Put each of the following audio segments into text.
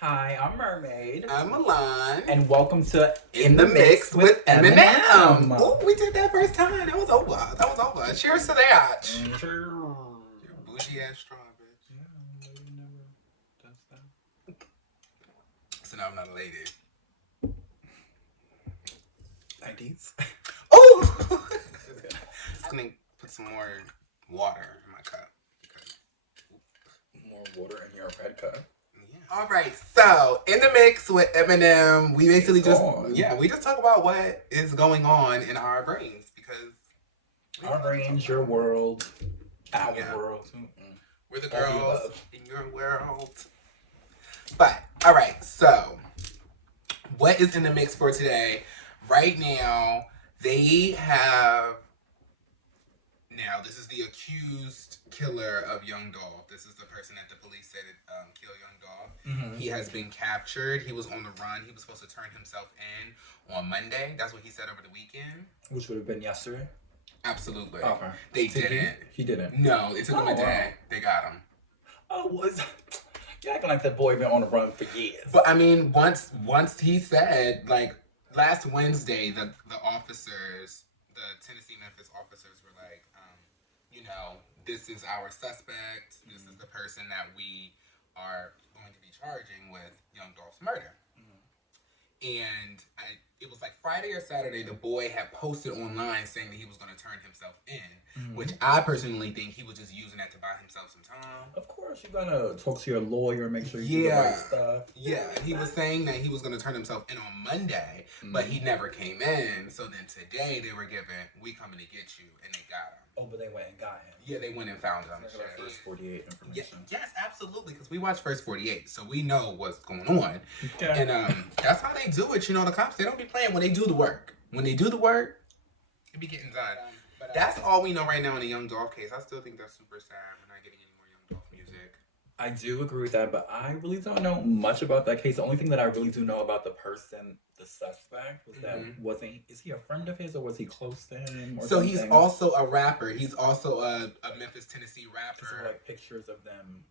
Hi, I'm Mermaid. I'm Milan. And welcome to In the Mix with Eminem. Oh, we did that first time. That was over. Cheers to that. Cheers. You bougie ass straw, bitch. Yeah, lady never does that. So now I'm not a lady. IDs. Oh! Just gonna put some more water in my cup. More water in your red cup. All right, so in the mix with Eminem, we basically we just talk about what is going on in our brains because our brains, your world, our world. We're the girls in your world. But all right, so what is in the mix for today? Right now, they have. Now, this is the accused killer of young Dolph. This is the person that the police said killed young Dolph. Mm-hmm. He has been captured. He was on the run. He was supposed to turn himself in on Monday. That's what he said over the weekend. Which would have been yesterday? Absolutely. Okay. They didn't. He didn't? No, it took him a day. They got him. Oh, you're acting like that boy been on the run for years. But, I mean, once he said, like, last Wednesday, the officers, the Tennessee Memphis officers were like, this is our suspect. This is the person that we are going to be charging with young Dolph's murder. And it was like Friday or Saturday, the boy had posted online saying that he was going to turn himself in, which I personally think he was just using that to buy himself some time. Of course, you're going to talk to your lawyer, make sure you do the right stuff. Yeah, he was saying that he was going to turn himself in on Monday, but he never came in. So then today they were given, we coming to get you, and they got him. Oh, but they went and got him. Yeah, they went and found him. First 48 information. Yes, absolutely, because we watched First 48, so we know what's going on. Okay. And that's how they do it. You know, the cops, they don't be playing when they do the work. When they do the work, it be getting done. But that's all we know right now in the Young Dolph case. I still think that's super sad. We're not getting any more Young Dolph music. I do agree with that, but I really don't know much about that case. The only thing that I really do know about the person, the suspect, was that is he a friend of his or was he close to him? Or so something? He's also a rapper. He's also a Memphis, Tennessee rapper. So like pictures of them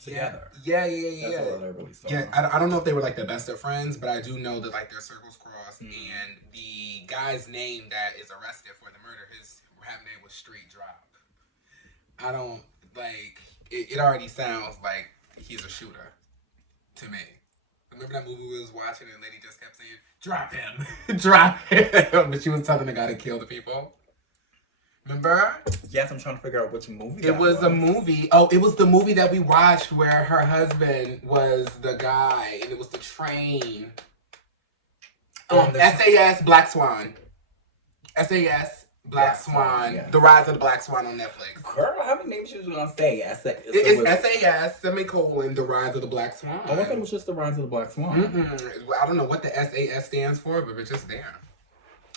together. Yeah. That's all I really saw. Yeah, I don't know if they were like the best of friends, but I do know that like their circles crossed. And the guy's name that is arrested for the murder, his rap name was Street Drop. I don't like. It already sounds like he's a shooter to me. Remember that movie we was watching and the lady just kept saying, drop him, drop him. But she was telling the guy to kill the people. Remember? Yes, I'm trying to figure out which movie it was. A movie. Oh, it was the movie that we watched where her husband was the guy and it was the train. SAS Black Swan. SAS Black Swan. Yeah. The Rise of the Black Swan on Netflix. Girl, how many names you gonna say? It's SAS semicolon The Rise of the Black Swan. Oh, I thought it was just The Rise of the Black Swan. I don't know what the SAS stands for, but it's just there.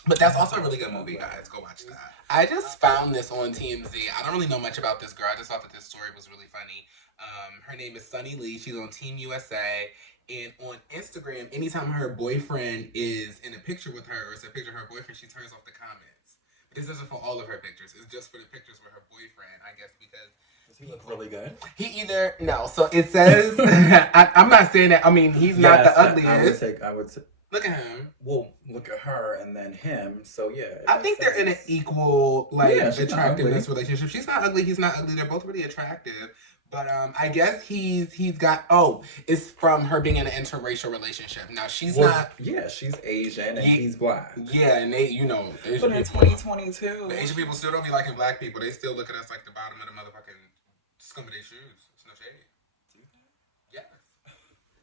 But that's also a really good movie, guys. Go watch that. I just found this on TMZ. I don't really know much about this girl. I just thought that this story was really funny. Her name is Sunny Lee. She's on Team USA. And on Instagram, anytime her boyfriend is in a picture with her or it's a picture of her boyfriend, she turns off the comments. This isn't for all of her pictures. It's just for the pictures with her boyfriend, I guess, because... Does he look really good? No, so it says... I'm not saying that. I mean, he's not the ugliest. I would say... Look at him. Well, look at her and then him. So, yeah. I think they're in an equal, attractiveness relationship. She's not ugly. He's not ugly. They're both really attractive. But I guess he's got... it's from her being in an interracial relationship. Now, she's not... Yeah, she's Asian and he's black. Yeah, and they, Asian but in 2022... But Asian people still don't be liking black people. They still look at us like the bottom of the motherfucking scum of their shoes. It's no shade. Yes.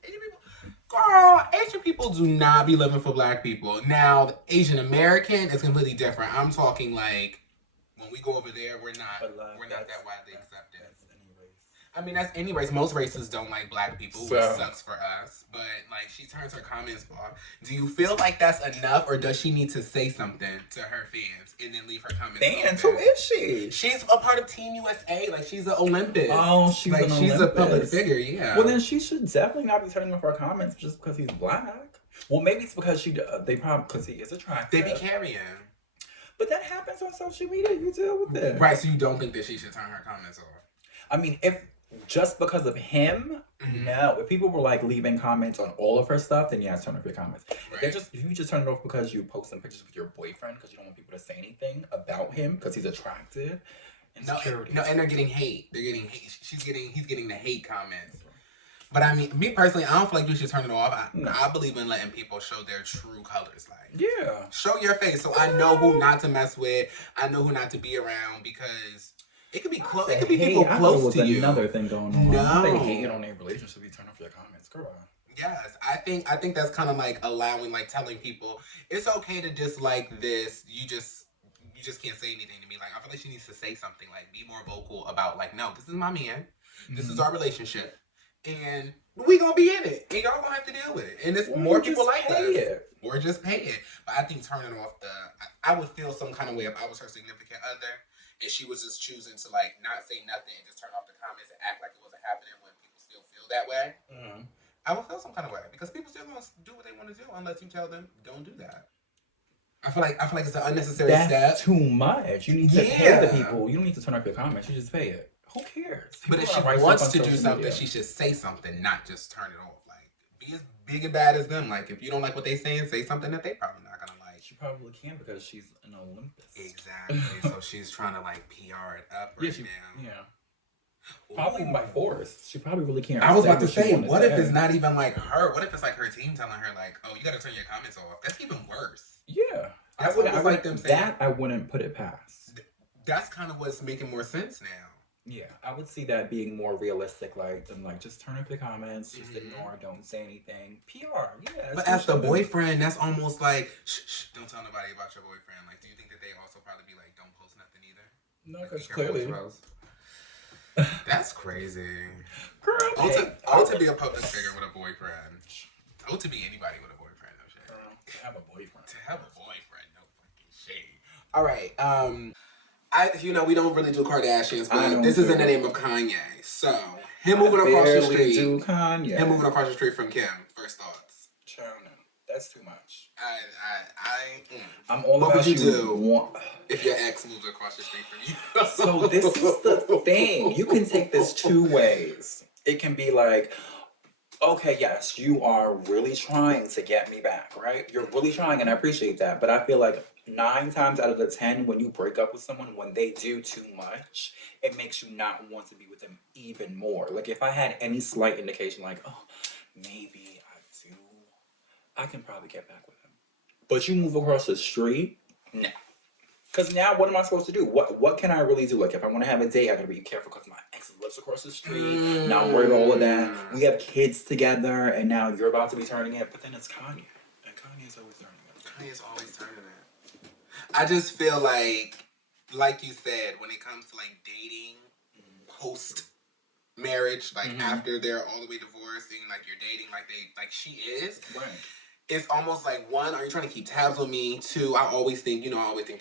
Asian people... Girl, Asian people do not be living for black people. Now, the Asian American is completely different. I'm talking like... When we go over there, we're not that widely accepted. I mean, that's any race. Most races don't like black people, which sucks for us. but like she turns her comments off. Do you feel like that's enough, or does she need to say something to her fans and then leave her comments Fans? open? Who is she? She's a part of Team USA. Like she's an Olympus. Oh, she's like an she's Olympus. a public figure. Yeah. Well, then she should definitely not be turning off her comments just because he's black. Well, maybe it's because they probably because he is attractive. They be carrying. But that happens on social media. You deal with it, right? So you don't think that she should turn her comments off? I mean, if just because of him, no. If people were like leaving comments on all of her stuff, then yes, turn off your comments. Right. If you just turn it off because you post some pictures with your boyfriend because you don't want people to say anything about him because he's attractive. No, and they're getting hate. They're getting hate. He's getting the hate comments. But I mean, me personally, I don't feel like you should turn it off. I believe in letting people show their true colors. Like, yeah, show your face, so I know who not to mess with. I know who not to be around because it could be close. It could be people close to you. Another thing going on. No, they hating on their relationship. You turn off your comments, girl. Yes, I think that's kind of like allowing, like telling people it's okay to dislike this. You just can't say anything to me. Like, I feel like she needs to say something. Like, be more vocal about like, no, this is my man. This is our relationship. And we gonna be in it. And y'all gonna have to deal with it. And it's more people like us. Or just pay it. But I think turning off I would feel some kind of way if I was her significant other and she was just choosing to like not say nothing and just turn off the comments and act like it wasn't happening when people still feel that way. I would feel some kind of way. Because people still gonna do what they want to do unless you tell them don't do that. I feel like it's an unnecessary step. That's too much. You need to pay the people. You don't need to turn off your comments. You just pay it. Who cares? But if she wants to do something, she should say something, not just turn it off. Like, be as big and bad as them. Like, if you don't like what they saying, say something that they probably not gonna like. She probably can because she's an Olympus. Exactly. So she's trying to like PR it up right now. Yeah. Probably by force. She probably really can't. I was about to say, what if it's not even like her? What if it's like her team telling her like, "Oh, you got to turn your comments off"? That's even worse. Yeah. That's what I like them saying. That I wouldn't put it past. That's kind of what's making more sense now. Yeah, I would see that being more realistic, like them, like just turn off the comments, just ignore, don't say anything. PR, yeah. But as the boyfriend, that's almost like, shh, don't tell nobody about your boyfriend. Like, do you think that they also probably be like, don't post nothing either? No, because clearly. That's crazy. Girl, I want to be a public figure with a boyfriend. I want to be anybody with a boyfriend, no shade. To have a boyfriend. To have a boyfriend, no fucking shade. All right, we don't really do Kardashians, but this is in the name of Kanye. So, him moving across the street. Him moving across the street from Kim. First thoughts. Child, no. That's too much. I'm all about you. Do if your ex moves across the street from you? So this is the thing. You can take this two ways. It can be like, okay, yes, you are really trying to get me back, right? You're really trying, and I appreciate that. But I feel like 9 times out of the 10, when you break up with someone, when they do too much, it makes you not want to be with them even more. Like, if I had any slight indication, like, oh, maybe I can probably get back with him. But you move across the street, no. Because now, what am I supposed to do? What can I really do? Like, if I want to have a date, I gotta be careful because my ex lives across the street. Now I'm worried about all of that. We have kids together, and now you're about to be turning it. But then it's Kanye, and Kanye's always turning it. Kanye's always turning it. I just feel like you said, when it comes to like dating post marriage, like after they're all the way divorced, and like you're dating like she is. Right. It's almost like, 1, are you trying to keep tabs on me? 2, I always think the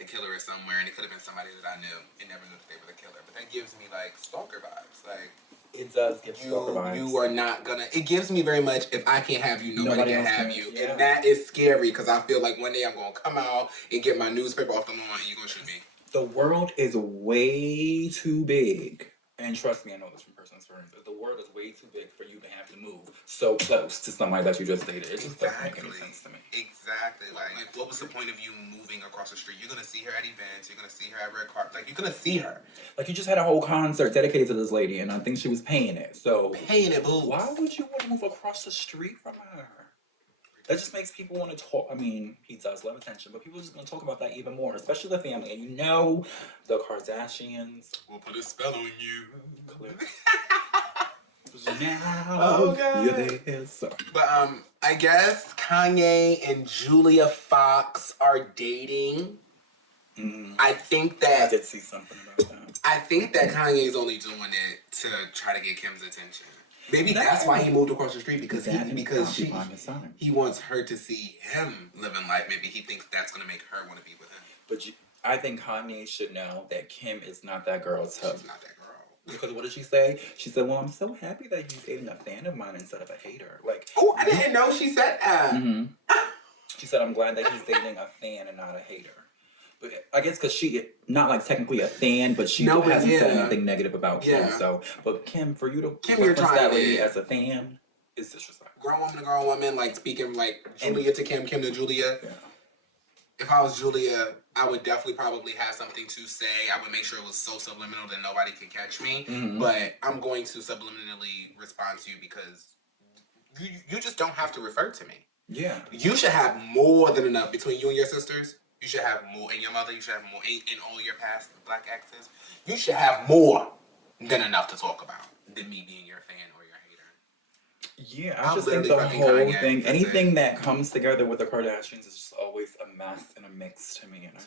killer is somewhere, and it could have been somebody that I knew and never knew that they were the killer. But that gives me like stalker vibes. Like, it does give stalker vibes. You are not gonna. It gives me very much, if I can't have you, nobody can have you, yeah. And that is scary because I feel like one day I'm gonna come out and get my newspaper off the lawn, and you're gonna shoot me. The world is way too big. And trust me, I know this from personal experience. The world is way too big for you to have to move so close to somebody that you just dated. It just doesn't make any sense to me. Exactly. Like, what was the point of you moving across the street? You're going to see her at events. You're going to see her at red carpet. Like, you're going to see her. Like, you just had a whole concert dedicated to this lady, and I think she was paying it. So paying it, boo. Why would you want to move across the street from her? That just makes people want to talk. I mean, he does love attention, but people are just going to talk about that even more, especially the family. And the Kardashians will put a spell on you. Clearly. Now, you're there. So. But I guess Kanye and Julia Fox are dating. I think that I did see something about that. I think that Kanye's only doing it to try to get Kim's attention. Maybe that's why he moved across the street because he wants her to see him living life. Maybe he thinks that's gonna make her want to be with him. But I think Kanye should know that Kim is not that girl's husband. She's not that girl. Because what did she say? She said, "Well, I'm so happy that you're dating a fan of mine instead of a hater." Like, oh, I didn't know she said that. Mm-hmm. She said, "I'm glad that he's dating a fan and not a hater." But I guess because she not like technically a fan, but she hasn't said anything negative about Kim. Yeah. So, but Kim, for you to reference that lady as a fan is disrespectful. Grown woman to grown woman, like speaking like Julia to Kim, Kim to Julia. Yeah. If I was Julia, I would definitely probably have something to say. I would make sure it was so subliminal that nobody could catch me. Mm-hmm. But I'm going to subliminally respond to you because you just don't have to refer to me. Yeah. You should have more than enough between you and your sisters. You should have more, and your mother, you should have more, in all your past black exes. You should have more than enough to talk about than me being your fan or your hater. Yeah, I just think the whole thing, anything that comes together with the Kardashians is just always a mess and a mix to me. And it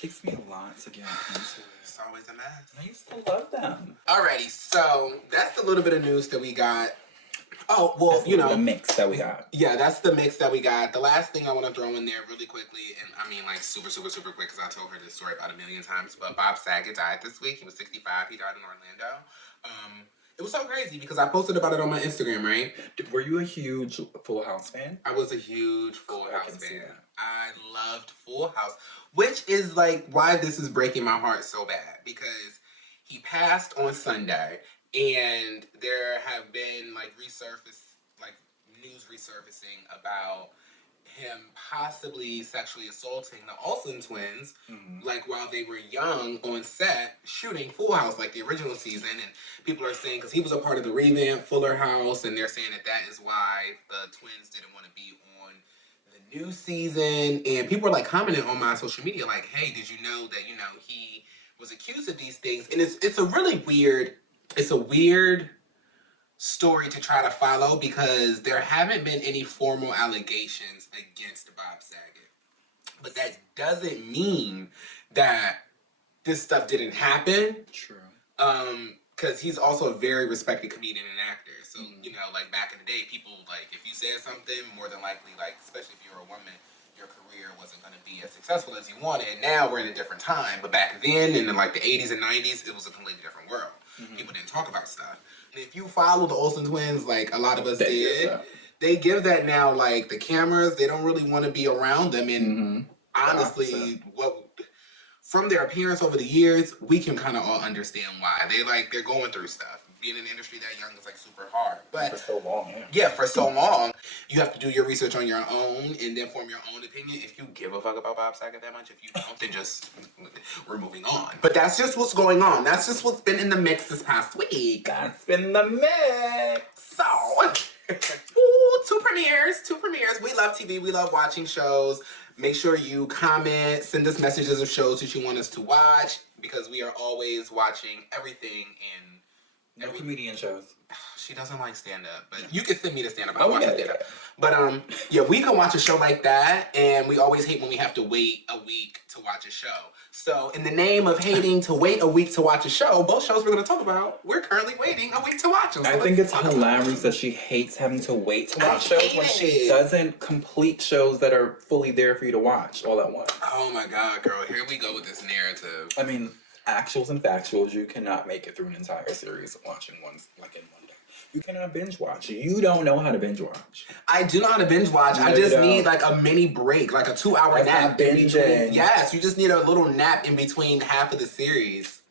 takes me a lot to get into it. It's always a mess. I used to love them. Alrighty, so that's the little bit of news that we got. Oh, well, that's the mix that we got. Yeah, that's the mix that we got. The last thing I want to throw in there really quickly, and I mean like super, super, super quick because I told her this story about 1,000,000 times, but Bob Saget died this week. He was 65. He died in Orlando. It was so crazy because I posted about it on my Instagram, right? Were you a huge Full House fan? I was a huge Full House fan. I loved Full House, which is like why this is breaking my heart so bad because he passed on Sunday. And there have been news resurfacing about him possibly sexually assaulting the Olsen twins, like while they were young on set shooting Full House, like the original season. And people are saying, because he was a part of the revamp Fuller House, and they're saying that is why the twins didn't want to be on the new season. And people are like commenting on my social media, like, "Hey, did you know that he was accused of these things?" And it's a really weird. It's a weird story to try to follow because there haven't been any formal allegations against Bob Saget. But that doesn't mean that this stuff didn't happen. True. Because he's also a very respected comedian and actor. So, like back in the day, people, like, if you said something, more than likely, like, especially if you were a woman, your career wasn't going to be as successful as you wanted. Now we're in a different time. But back then, in like the 80s and 90s, it was a completely different world. People didn't talk about stuff. And if you follow the Olsen twins, like a lot of us did, they give that now, like the cameras, they don't really want to be around them. And honestly, from their appearance over the years, we can kind of all understand why. They're going through stuff. Being in the industry that young is like super hard. But for so long, for so long, you have to do your research on your own and then form your own opinion. If you give a fuck about Bob Saget that much, if you don't, then just we're moving on. But that's just what's going on. That's just what's been in the mix this past week. That's been the mix. So, two premieres. We love TV. We love watching shows. Make sure you comment, send us messages of shows that you want us to watch because we are always watching everything and no comedian shows. She doesn't like stand-up, but you can send me the stand-up. I watch stand-up. But, we can watch a show like that, and we always hate when we have to wait a week to watch a show. So, in the name of hating to wait a week to watch a show, both shows we're going to talk about, we're currently waiting a week to watch them. So I think it's hilarious that she hates having to wait to watch shows when she doesn't complete shows that are fully there for you to watch all at once. Oh my God, girl. Here we go with this narrative. I mean, actuals and factuals, you cannot make it through an entire series watching one in one day. You cannot binge watch. You don't know how to binge watch. I do know how to binge watch. I just need like a mini break, like a 2-hour nap. Yes, you just need a little nap in between half of the series.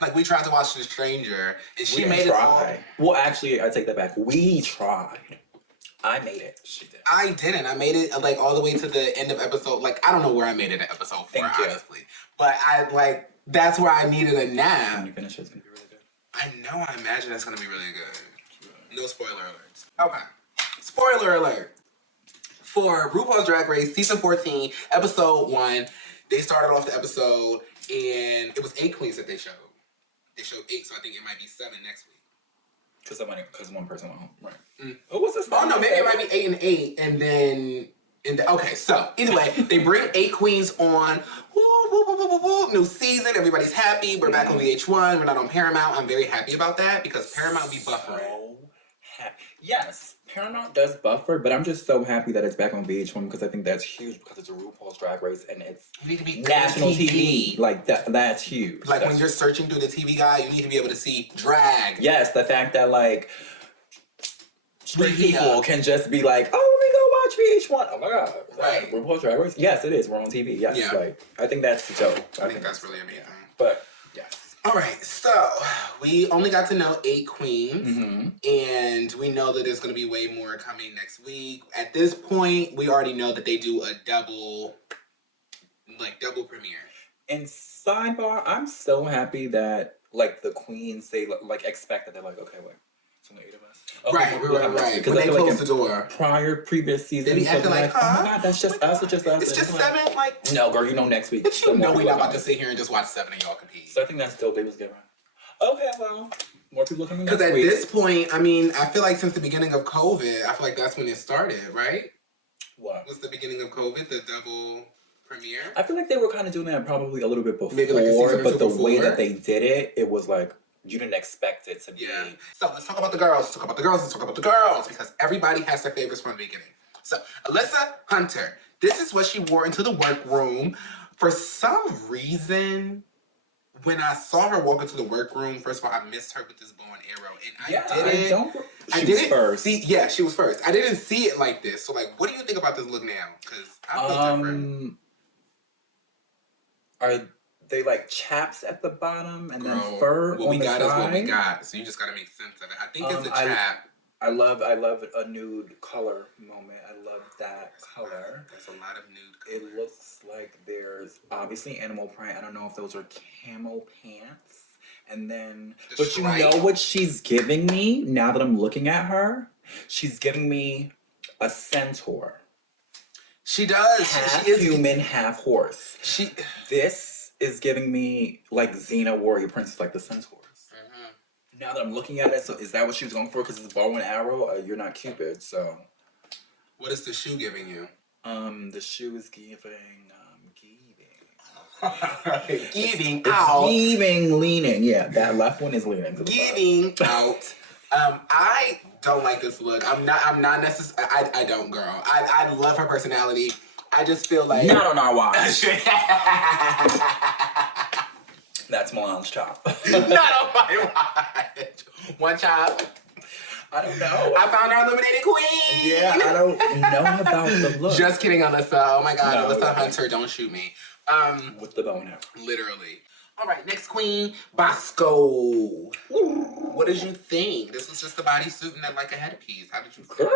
Like we tried to watch The Stranger, and she made it all. Well, actually, I take that back. We tried. I made it. She did. I didn't. I made it like all the way to the end of episode. Like I don't know where I made it at episode 4, honestly. But that's where I needed a nap. When you finish, it's gonna be really good. I know. I imagine that's gonna be really good. No spoiler alerts. Okay. Spoiler alert. For RuPaul's Drag Race Season 14, Episode 1, they started off the episode, and it was 8 queens that they showed. They showed 8, so I think it might be 7 next week. Because one person went home. Right. What was this? Oh, no, maybe it might be 8 and 8, and then... okay, so, anyway, they bring 8 queens on. woo, woo, woo. New season. Everybody's happy. We're back on VH1. We're not on Paramount. I'm very happy about that because Paramount be buffering. Yes, Paramount does buffer, but I'm just so happy that it's back on VH1 because I think that's huge because it's a RuPaul's Drag Race and it's You need to be national TV. Like that's huge. Like that's when you're searching through the TV guide, you need to be able to see drag. Yes, the fact that like straight people can just be like, oh, let me go watch VH1. Oh my god, right? RuPaul's Drag Race. Yes, it is. We're on TV. Yes, yeah. Like I think that's dope. I think that's really amazing. But yes. All right, so we only got to know 8 queens, and we know that there's going to be way more coming next week. At this point, we already know that they do a double premiere. And sidebar, I'm so happy that like the queens, they like expect that they're like, okay, wait, it's only 8 of us. Okay, right. When they close the door. Previous seasons, they be acting like, oh my god, that's just us, it's just us. It's just 7, like... No, girl, you know next week. But you know we're not about to sit here and just watch 7 of y'all compete. So I think that's still they was given. Okay, well, more people coming next week. Because at this point, I mean, I feel like since the beginning of COVID, I feel like that's when it started, right? What? Was the beginning of COVID, the double premiere? I feel like they were kind of doing that probably a little bit before, maybe like a season or but two the before. way that they did it, it was like, you didn't expect it to be. Yeah. So let's talk about the girls. Let's talk about the girls. Because everybody has their favorites from the beginning. So Alyssa Hunter. This is what she wore into the workroom. For some reason, when I saw her walk into the workroom, first of all, I missed her with this bow and arrow. And I didn't first. see. Yeah, she was first. I didn't see it like this. So like, what do you think about this look now? Because I feel different. Are they like chaps at the bottom and then fur on the side? What we got is what we got. So you just got to make sense of it. I think it's a chap. I love a nude color moment. I love that color. There's a lot of nude color. It looks like there's obviously animal print. I don't know if those are camo pants. And then, but stripe. You know what she's giving me now that I'm looking at her? She's giving me a centaur. She does. Half she is human, half horse. This is giving me like Xena Warrior Princess, like the centaurs. Now that I'm looking at it, so is that what she was going for? Because it's bow and arrow. You're not Cupid, so. What is the shoe giving you? The shoe is giving. Giving out. Giving, leaning. Yeah, that left one is leaning. Giving out. I don't like this look. I'm not necessarily. I don't, girl. I love her personality. I just feel like. Not on our watch. That's Milan's chop. Not on my watch. One chop. I don't know. I found our eliminated queen. Yeah, I don't know about the look. Just kidding, Alyssa. Oh my god, no, Alyssa Hunter, don't shoot me. With the bow and arrow. Literally. All right, next queen, Bosco. What did you think? This was just a bodysuit and then like a headpiece. How did you feel?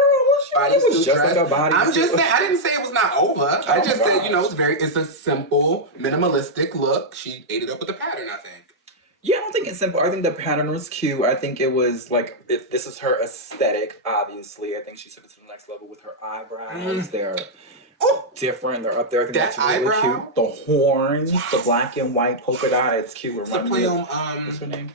Bodysuit dress. Like I'm just saying. I didn't say it was not over. I just said, you know, it's a simple, minimalistic look. She ate it up with the pattern, I think. Yeah, I don't think it's simple. I think the pattern was cute. I think it was like this is her aesthetic. Obviously, I think she took it to the next level with her eyebrows. They're different. They're up there. I think that's really cute. The horns, the black and white polka dot. It's cute. It's a play on what's her name?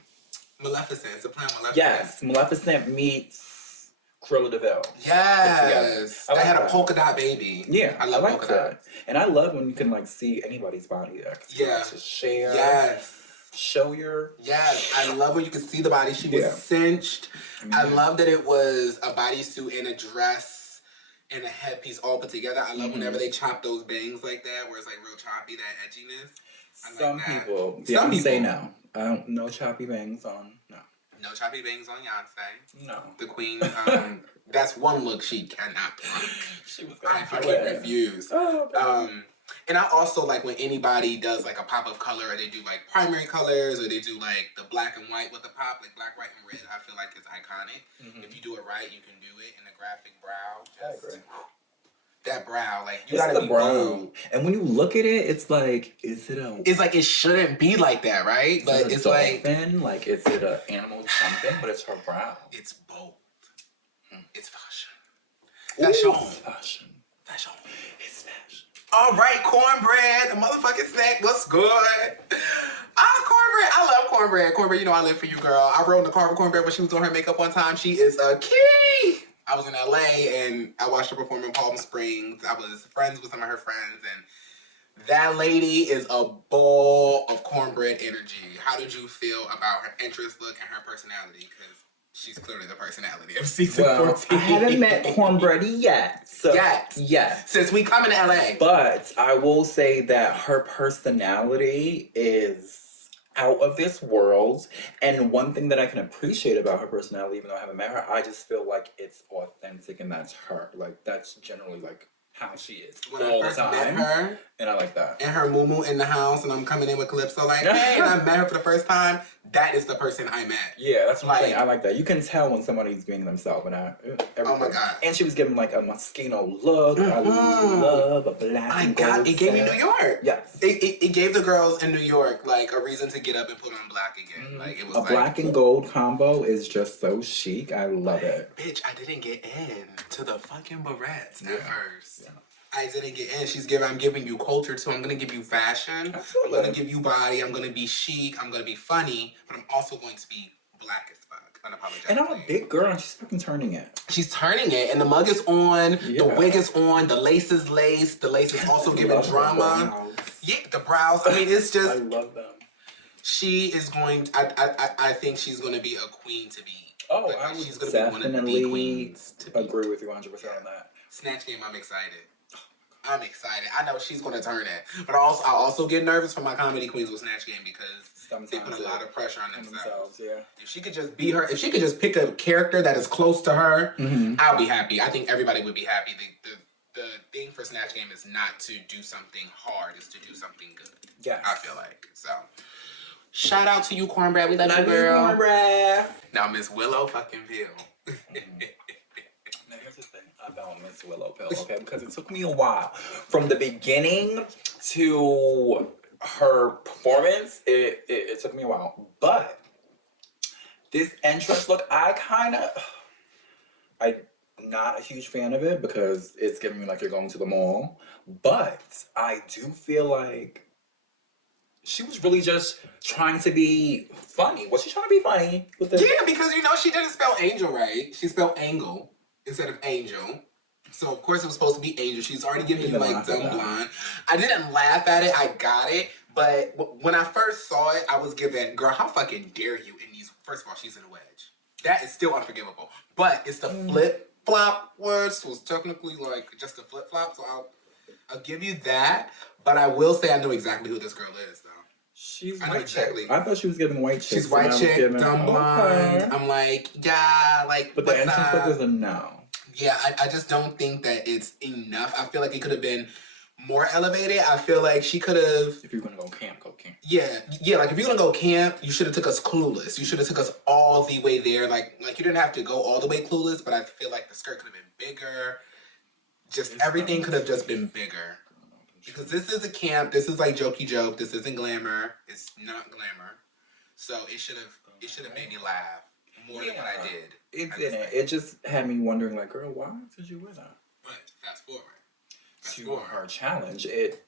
Maleficent. It's a play on Maleficent. Yes, Maleficent meets Cruella de Vil. Yes, I had a polka dot baby. Yeah, I love polka dots. And I love when you can like see anybody's body there. Yeah, just share. Yes. Show your... Yes, I love when you can see the body. She was cinched. I love that it was a bodysuit and a dress and a headpiece all put together. I love whenever they chop those bangs like that, where it's like real choppy, that edginess. Some people say no. I don't know choppy bangs on... No choppy bangs on Beyonce. No. The queen, that's one look she cannot rock. She was I fucking refuse. Oh, and I also like when anybody does like a pop of color, or they do like primary colors, or they do like the black and white with the pop, like black, white, and red. I feel like it's iconic. If you do it right, you can do it. And the graphic brow, just that brow, like you gotta be bold. And when you look at it, it's like, it's like it shouldn't be like that, right? But it's like, is it an animal something? But it's her brow. It's bold. It's fashion. Fashion. It's fashion. All right, cornbread, the motherfucking snack. What's good? Cornbread. I love cornbread. Cornbread, you know I live for you, girl. I rode in the car with cornbread when she was doing her makeup one time. She is a key. I was in LA and I watched her perform in Palm Springs. I was friends with some of her friends, and That lady is a ball of cornbread energy. How did you feel about her interest, look, and her personality? Because she's clearly the personality of season 14. I haven't met Cornbread yet. So, Yes. Since we come to LA. But I will say that her personality is out of this world. And one thing that I can appreciate about her personality, even though I haven't met her, I just feel like it's authentic and that's her. Like, that's generally like how she is when all I first the time. met her, and I like that. And her moo in the house, and I'm coming in with Calypso like, hey, and I met her for the first time. That is the person I met. Yeah, that's what I'm saying. I like that. You can tell when somebody's being themselves, and oh my god! And she was giving like a Moschino look. I love a black and gold. It gave me New York. Yes, it gave the girls in New York like a reason to get up and put on black again. Like it was black and gold combo is just so chic. I love it. Bitch, I didn't get in to the fucking barrettes at first. Yeah. I didn't get in. I'm giving you culture too. I'm gonna give you fashion. Absolutely. I'm gonna give you body. I'm gonna be chic. I'm gonna be funny. But I'm also going to be black as fuck. Unapologetic. And I'm a big girl and she's fucking turning it. She's turning it. And the mug is on. Yeah. The wig is on. The lace is laced. The lace is also giving drama. Yeah, the brows. I mean, it's just. I love them. She is going. I think she's going to be a queen to be. Oh, I would she's definitely agree with you 100% on that. Snatch Game, I'm excited. I'm excited. I know she's gonna turn it, but I also get nervous for my comedy queens with Snatch Game because sometimes they put a lot of pressure on themselves. Yeah. If she could just be her, if she could just pick a character that is close to her, I'll be happy. I think everybody would be happy. The thing for Snatch Game is not to do something hard; is to do something good. Yeah, I feel like so. Shout out to you, Cornbread. We love you, girl. Cornbread. Now, Miss Willow fucking Pill. Now, here's the thing about Miss Willow Pill, okay? Because it took me a while. From the beginning to her performance, it took me a while. But this entrance look, I'm not a huge fan of it because it's giving me like you're going to the mall. But I do feel like she was really just trying to be funny. Was she trying to be funny? Yeah, because she didn't spell angel right. She spelled angle instead of angel. So of course it was supposed to be angel. She's already giving you like dumb blonde. I didn't laugh at it. I got it. But when I first saw it, I was given, girl, how fucking dare you in these, first of all, she's in a wedge. That is still unforgivable. But it's the flip-flop words was technically like just a flip-flop. So I'll give you that. But I will say I know exactly who this girl is though. She's white chick. I thought she was giving white chick. She's white chick, dumb blonde. Okay. I'm like, yeah, like. But the entrance look is a no. Yeah, I just don't think that it's enough. I feel like it could have been more elevated. I feel like she could have. If you're gonna go camp, go camp. Yeah. Like if you're gonna go camp, you should have took us Clueless. You should have took us all the way there. Like you didn't have to go all the way Clueless, but I feel like the skirt could have been bigger. Just everything could have just been bigger. Because this is a camp. This is like jokey joke. This isn't glamour. It's not glamour. So it should have made me laugh more than what I did. It didn't. It just had me wondering, like, girl, why did you win that? But fast forward. To her challenge, it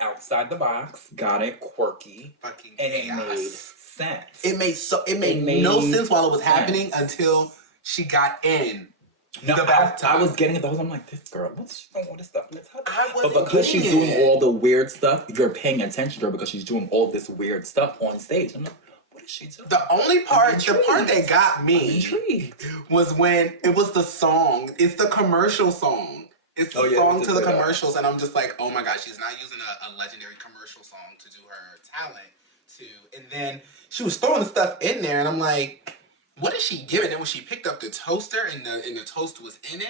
outside the box, got it quirky, fucking and chaos. It made sense. It made no sense while it was happening until she got in. No, I was getting it the whole time. I'm like, this girl, what's she doing all this stuff? But because she's doing all the weird stuff, you're paying attention to her because she's doing all this weird stuff on stage. I'm like, what is she doing? The part that got me was when it was the song. It's the commercial song. It's the song to the commercials, and I'm just like, oh my God, she's not using a legendary commercial song to do her talent to. And then she was throwing the stuff in there, and I'm like, what is she giving? And when she picked up the toaster and the toast was in it,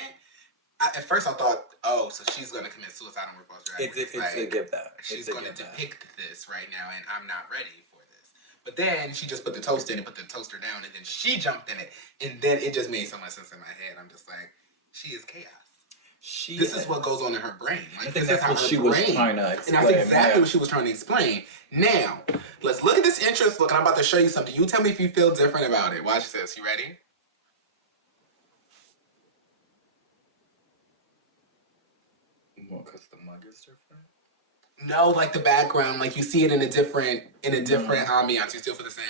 at first I thought, oh, so she's going to commit suicide on RuPaul's Drag Race. It's like, give that. She's going to depict this right now, and I'm not ready for this. But then she just put the toast in and put the toaster down, and then she jumped in it. And then it just made so much sense in my head. I'm just like, she is chaos. This is what goes on in her brain. Like, this is how she was trying to explain. And that's exactly what she was trying to explain. Now, let's look at this entrance look, and I'm about to show you something. You tell me if you feel different about it. Watch this. You ready? What, because the mug is different? No, like the background. Like you see it in a different ambiance. You still feel the same?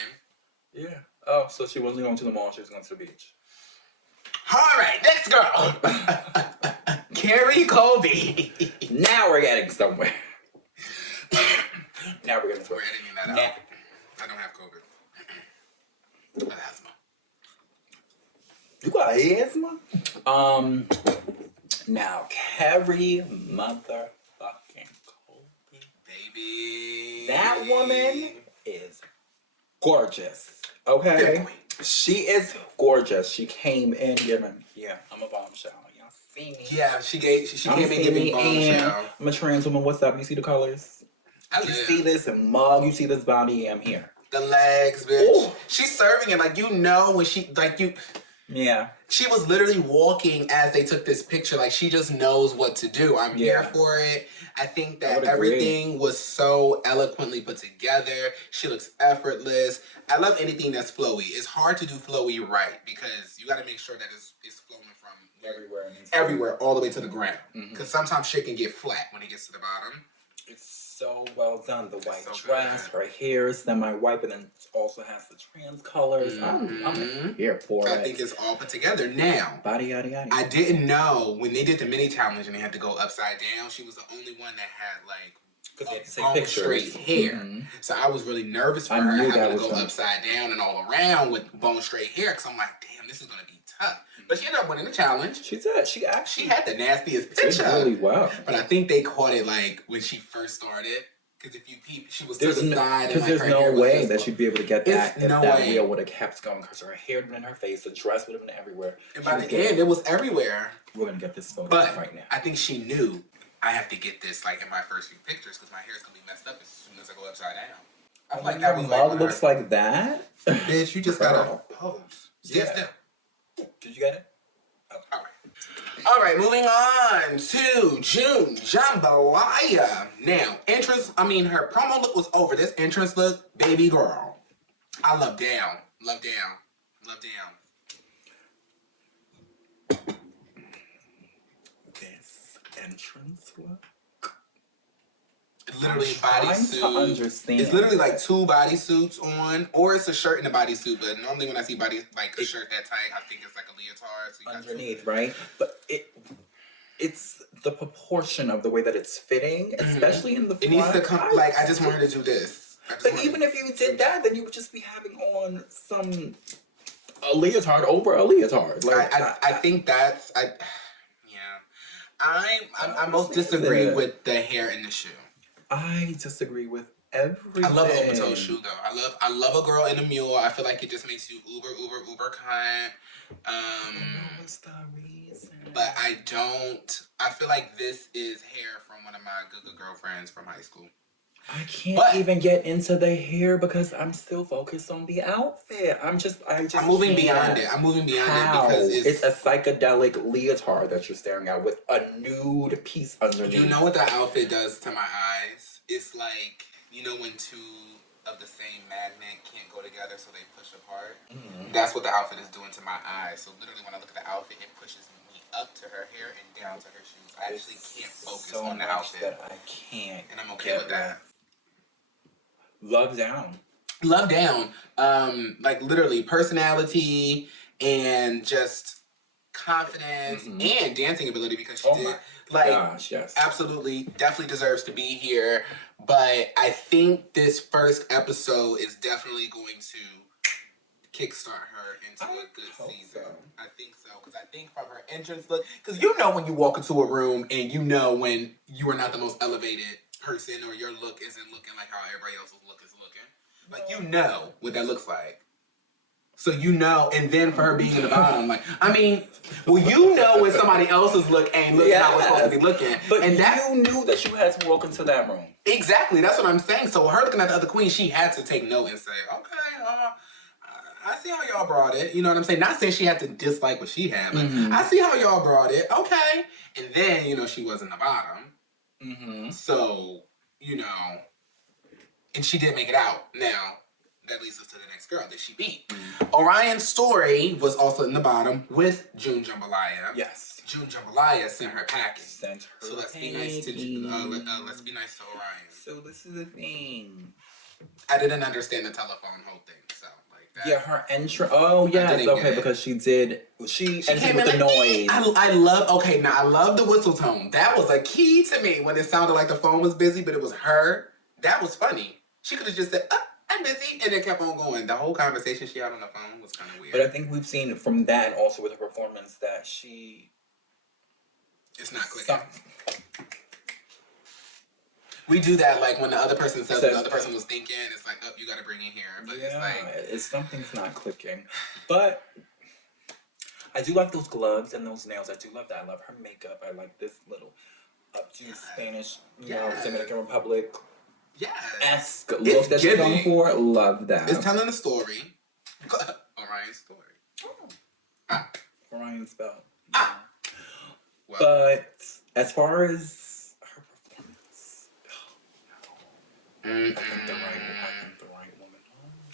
Yeah. Oh, so she wasn't going to the mall. She was going to the beach. All right, next girl. Carrie Colby. Now we're getting somewhere. We're editing that out. I don't have COVID. I have asthma. You got asthma? Now, Carrie motherfucking Colby. Baby. That woman is gorgeous. Okay? She is gorgeous. She came in giving, I'm a bombshell. Y'all see me? Yeah, she came in giving bombshell. I'm a trans woman. What's up? You see the colors? You see this mug, you see this body, I'm here. The legs, bitch. Ooh. She's serving it like when she Yeah. She was literally walking as they took this picture. Like she just knows what to do. I'm here for it. I think that everything was so eloquently put together. She looks effortless. I love anything that's flowy. It's hard to do flowy right because you got to make sure that it's flowing from everywhere, all the way to the ground. Because sometimes shit can get flat when it gets to the bottom. It's so well done. The white dress, her hair is semi-white, but then it also has the trans colors. I'm here for it. I think it's all put together. Now, body yada yada. I didn't know when they did the mini challenge and they had to go upside down. She was the only one that had like straight hair. So I was really nervous for her having to go upside down and all around with bone straight hair because I'm like, damn, this is gonna be tough. But she ended up winning the challenge. She did. She had the nastiest picture. Really well. But I think they caught it like when she first started. Because if you peep, she was to the side. Because there's no way that she'd be able to get that if that reel would have kept going. Because her hair would have been in her face, the dress would have been everywhere. And by the end, it was everywhere. We're going to get this photo right now. I think she knew I have to get this like in my first few pictures because my hair is going to be messed up as soon as I go upside down. I feel like that was mug looks like that. Bitch, you just got to pose. Stand still. Did you get it? Oh, all right, moving on to June Jambalaya. Now, her promo look was over. This entrance look, baby girl. I love down. Love down. Love down. This entrance look? Literally bodysuit. It's literally like two bodysuits on, or it's a shirt and a bodysuit. But normally when I see a shirt that tight, I think it's like a leotard. So underneath, right? But it's the proportion of the way that it's fitting, especially in the front. It needs to come. I just wanted to do this. But even if you did that, then you would just be having on a leotard over a leotard. I think that's I most disagree with the hair in the shoe. I disagree with everything. I love an open toe shoe though. I love a girl in a mule. I feel like it just makes you uber cunt. What's the reason? But I feel like this is hair from one of my good girlfriends from high school. I can't even get into the hair because I'm still focused on the outfit. I'm moving beyond it. Because it's a psychedelic leotard that you're staring at with a nude piece underneath. You know what that outfit does to my eyes? It's like, when two of the same magnet can't go together, so they push apart. That's what the outfit is doing to my eyes. So literally, when I look at the outfit, it pushes me up to her hair and down to her shoes. I actually can't focus on the outfit. That I can't. And I'm okay with that. Love down. Literally personality and just confidence and dancing ability because she did. Gosh, yes. Absolutely, definitely deserves to be here. But I think this first episode is definitely going to kickstart her into a good season. So. I think so. Because I think from her entrance look, because when you walk into a room and when you are not the most elevated person or your look isn't looking like how everybody else's look is looking. What that looks like. So and then for her being in the bottom, when somebody else's look ain't looking how it's supposed to be looking. But you knew that you had to walk into that room. Exactly, that's what I'm saying. So her looking at the other queen, she had to take note and say, okay, I see how y'all brought it. You know what I'm saying? Not saying she had to dislike what she had, but I see how y'all brought it. Okay. And then, she was in the bottom. So, and she did make it out. Now, that leads us to the next girl that she beat. Orion's Story was also in the bottom with June Jambalaya. Yes. June Jambalaya sent her package. So let's be nice to Orion. So this is the thing. I didn't understand the telephone whole thing, so that. Yeah, her entrance. Oh yes, okay, because she entered with the noise. I love the whistle tone. That was a key to me when it sounded like the phone was busy, but it was her. That was funny. She could have just said, I'm busy, and then kept on going. The whole conversation she had on the phone was kind of weird. But I think we've seen from that, and also with her performance, that it's not clicking. We do that, like, when the other person says what the other person was thinking, it's like, you gotta bring it here. But yeah, it's like... something's not clicking. But I do like those gloves and those nails. I do love that. I love her makeup. I like this little up to Spanish, Dominican Republic esque look that she's going for. Love that. It's telling a story. Orion's story. Orion's spell. Well, but as far as her performance, I think the right woman.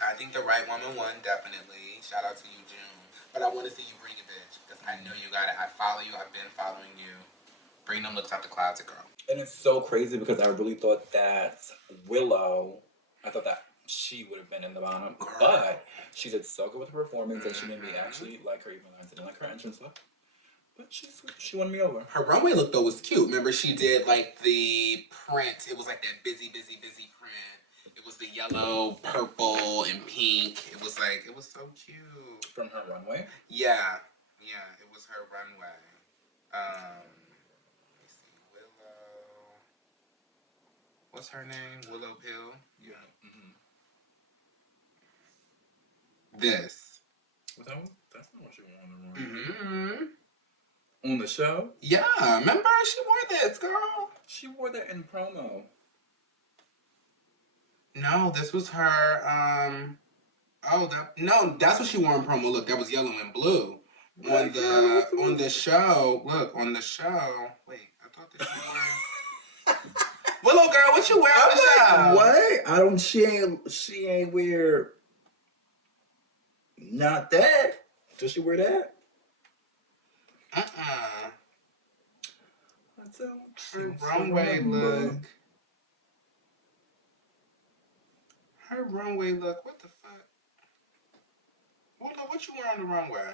I think the right woman won, definitely. Shout out to you, June. But I want to see you bring it, bitch, because I know you got it. I follow you. I've been following you. Bring them looks out the closet, girl. And it's so crazy because I really thought that Willow, I thought that she would have been in the bottom, but she did so good with her performance, and she made me actually like her, even though I didn't like her entrance look. But she won me over. Her runway look though was cute. Remember, she did like the print. It was like that busy print. It was the yellow, purple, and pink. It was so cute. From her runway? Yeah, it was her runway. Let me see, Willow. What's her name? Willow Pill. Yeah. This. That's not what she wore on the runway. On the show? Yeah, remember? She wore this, girl. She wore that in promo. No, this was her, that's what she wore in promo. Look, that was yellow and blue. On the show. Look, on the show. Wait, I thought that she wore... Willow girl, what you wear on the show? What? She ain't wear... Not that. Does she wear that? Her runway look. Her runway look. What the fuck? Willow, what you wear on the runway?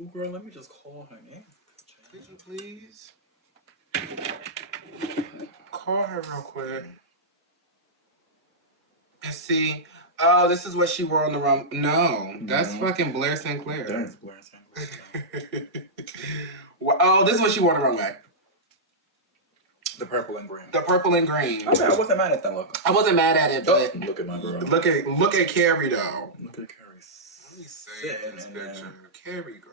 Oh, girl, let me just call her name. Could you please? Call her real quick. And see. Oh, this is what she wore on the runway. No, that's fucking Blair Sinclair. That's Blair Sinclair. Oh, this is what she wore on the runway. The purple and green. The purple and green. Okay, I wasn't mad at that look. I wasn't mad at it, but look at my girl. Look at Carrie though. Look at Carrie. Let me say this picture. Carrie girl.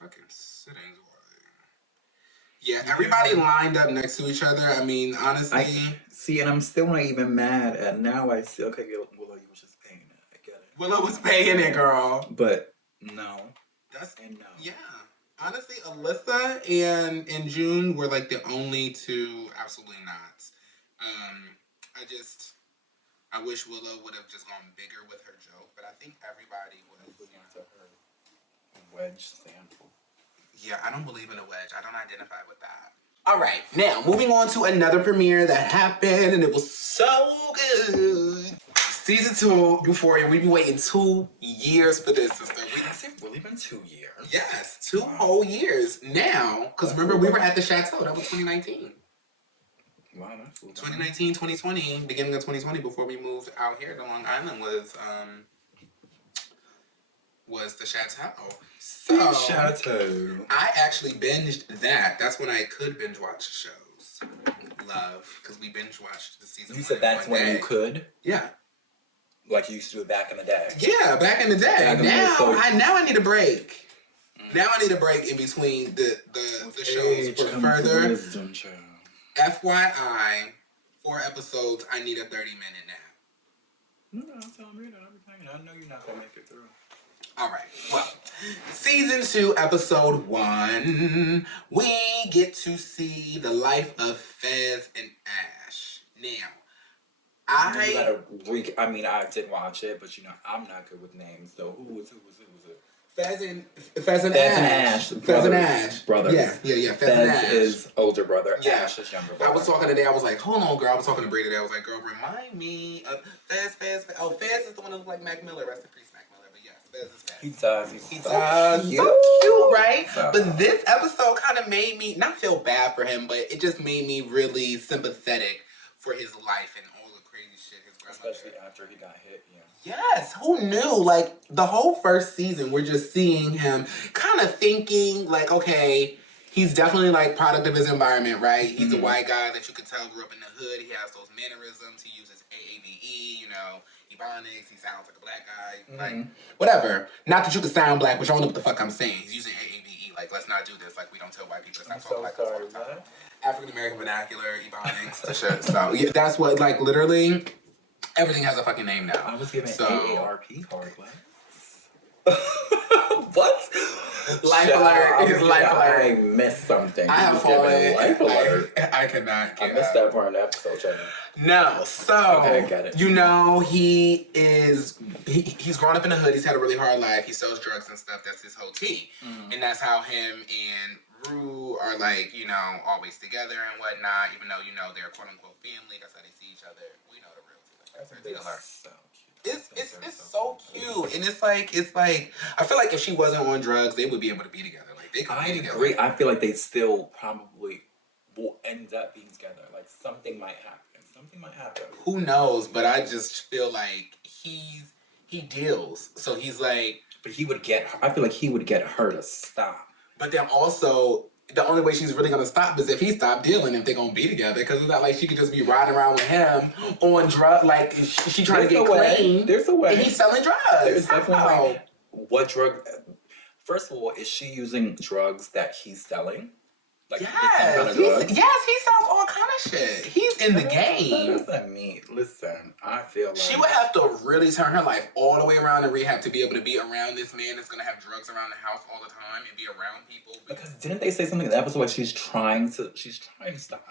Fucking sitting away. Yeah, everybody lined up next to each other. I mean, honestly. See, and I'm still not even mad at now. I see. Okay, Willow, you was just paying it. I get it. Willow was paying it, girl. But no. No. Yeah. Honestly, Alyssa and June were like the only two absolutely nots. I wish Willow would have just gone bigger with her joke, but I think everybody was. Her wedge sample. Yeah, I don't believe in a wedge. I don't identify with that. All right, now moving on to another premiere that happened, and it was so good. Season 2, Euphoria. We've been waiting 2 years for this, sister. Has it really been 2 years? Yes, 2 whole years now. Because remember, we were at the Chateau. That was 2019. Wow, that's cool. 2019, 2020, beginning of 2020, before we moved out here to Long Island, was the Chateau. So, Chateau. I actually binged that. That's when I could binge watch shows. Love, because we binge watched the season. You said that's when you could? Yeah. Like you used to do it back in the day. Yeah, back in the day. Now I need a break. Now I need a break in between the shows for further. Wisdom, FYI, 4 episodes, I need a 30-minute nap. No, that's all right. I know you're not going to make it through. All right. Well, season 2, episode 1, we get to see the life of Fez and Ash. Now, I did watch it, but I'm not good with names. So who was it? Fez and Ash. Brothers. Yeah. Fez and Ash. is older brother. Yeah. Ash is younger brother. I was talking today. I was like, hold on, girl. I was talking to Bree today. I was like, girl, remind me of Fez. Oh, Fez is the one that looks like Mac Miller. Rest in peace, Mac Miller. But yes, Fez is Fez. He does. So cute, right? But this episode kind of made me not feel bad for him, but it just made me really sympathetic for his life and all the crazy shit Especially after he got hit, yeah. Yes, who knew? Like, the whole first season, we're just seeing him kind of thinking, like, okay, he's definitely, like, product of his environment, right? He's a white guy that you could tell grew up in the hood. He has those mannerisms. He uses AAVE, you know, Ebonics. He sounds like a black guy. Like, whatever. Not that you could sound black, but you don't know what the fuck I'm saying. He's using AAVE. Like, let's not do this. Like, we don't tell white people to stop talking like this all the time. African American vernacular, Ebonics, the shit. So, yeah, that's what, like, literally... Everything has a fucking name now. I was given AARP card. What? Life alert. His life alert. I missed something. I have fallen. Life alert. I cannot get I missed that part in the episode, China. No. So, okay, got it. You know, he's grown up in the hood. He's had a really hard life. He sells drugs and stuff. That's his whole tea. And that's how him and Rue are, like, you know, always together and whatnot, even though, you know, they're quote-unquote family. That's how they see each other. We know the real tea. That's her dealer. So cute. It's so cute. And it's like, I feel like if she wasn't on drugs, they would be able to be together. Like, they could be together. I agree. I feel like they still probably will end up being together. Like, something might happen. Who knows? But I just feel like he deals. So he's like... But I feel like he would get her to stop. But then also... The only way she's really gonna stop is if he stopped dealing, if they're gonna be together. Because it's not like she could just be riding around with him on drugs. Like, she trying to get clean. There's a way. And he's selling drugs. There's definitely what drug... First of all, is she using drugs that he's selling? Like, yes, he sells all kind of shit. He's in the game. What does that mean? Listen, I feel like... She would have to really turn her life all the way around in rehab to be able to be around this man that's going to have drugs around the house all the time and be around people. Because didn't they say something in the episode like she's trying to stop?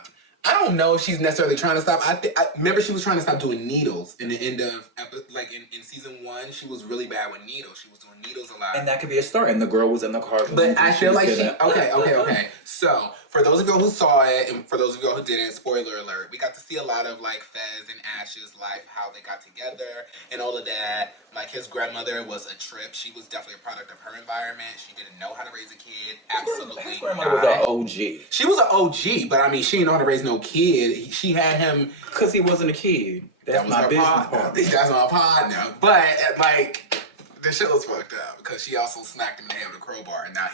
I don't know if she's necessarily trying to stop. I remember she was trying to stop doing needles in the end of, like, in season 1, she was really bad with needles. She was doing needles a lot. And that could be a start. And the girl was in the car. But I feel like okay. So, for those of y'all who saw it, and for those of y'all who didn't, spoiler alert, we got to see a lot of, like, Fez and Ash's life, how they got together, and all of that. Like, his grandmother was a trip. She was definitely a product of her environment. She didn't know how to raise a kid. Absolutely. His grandmother was an OG. She was an OG, but I mean, she didn't know how to raise no kid. She had him... Because he wasn't a kid. That was my business partner. That's my partner. But, like... The shit was fucked up because she also smacked him in the head with a crowbar and now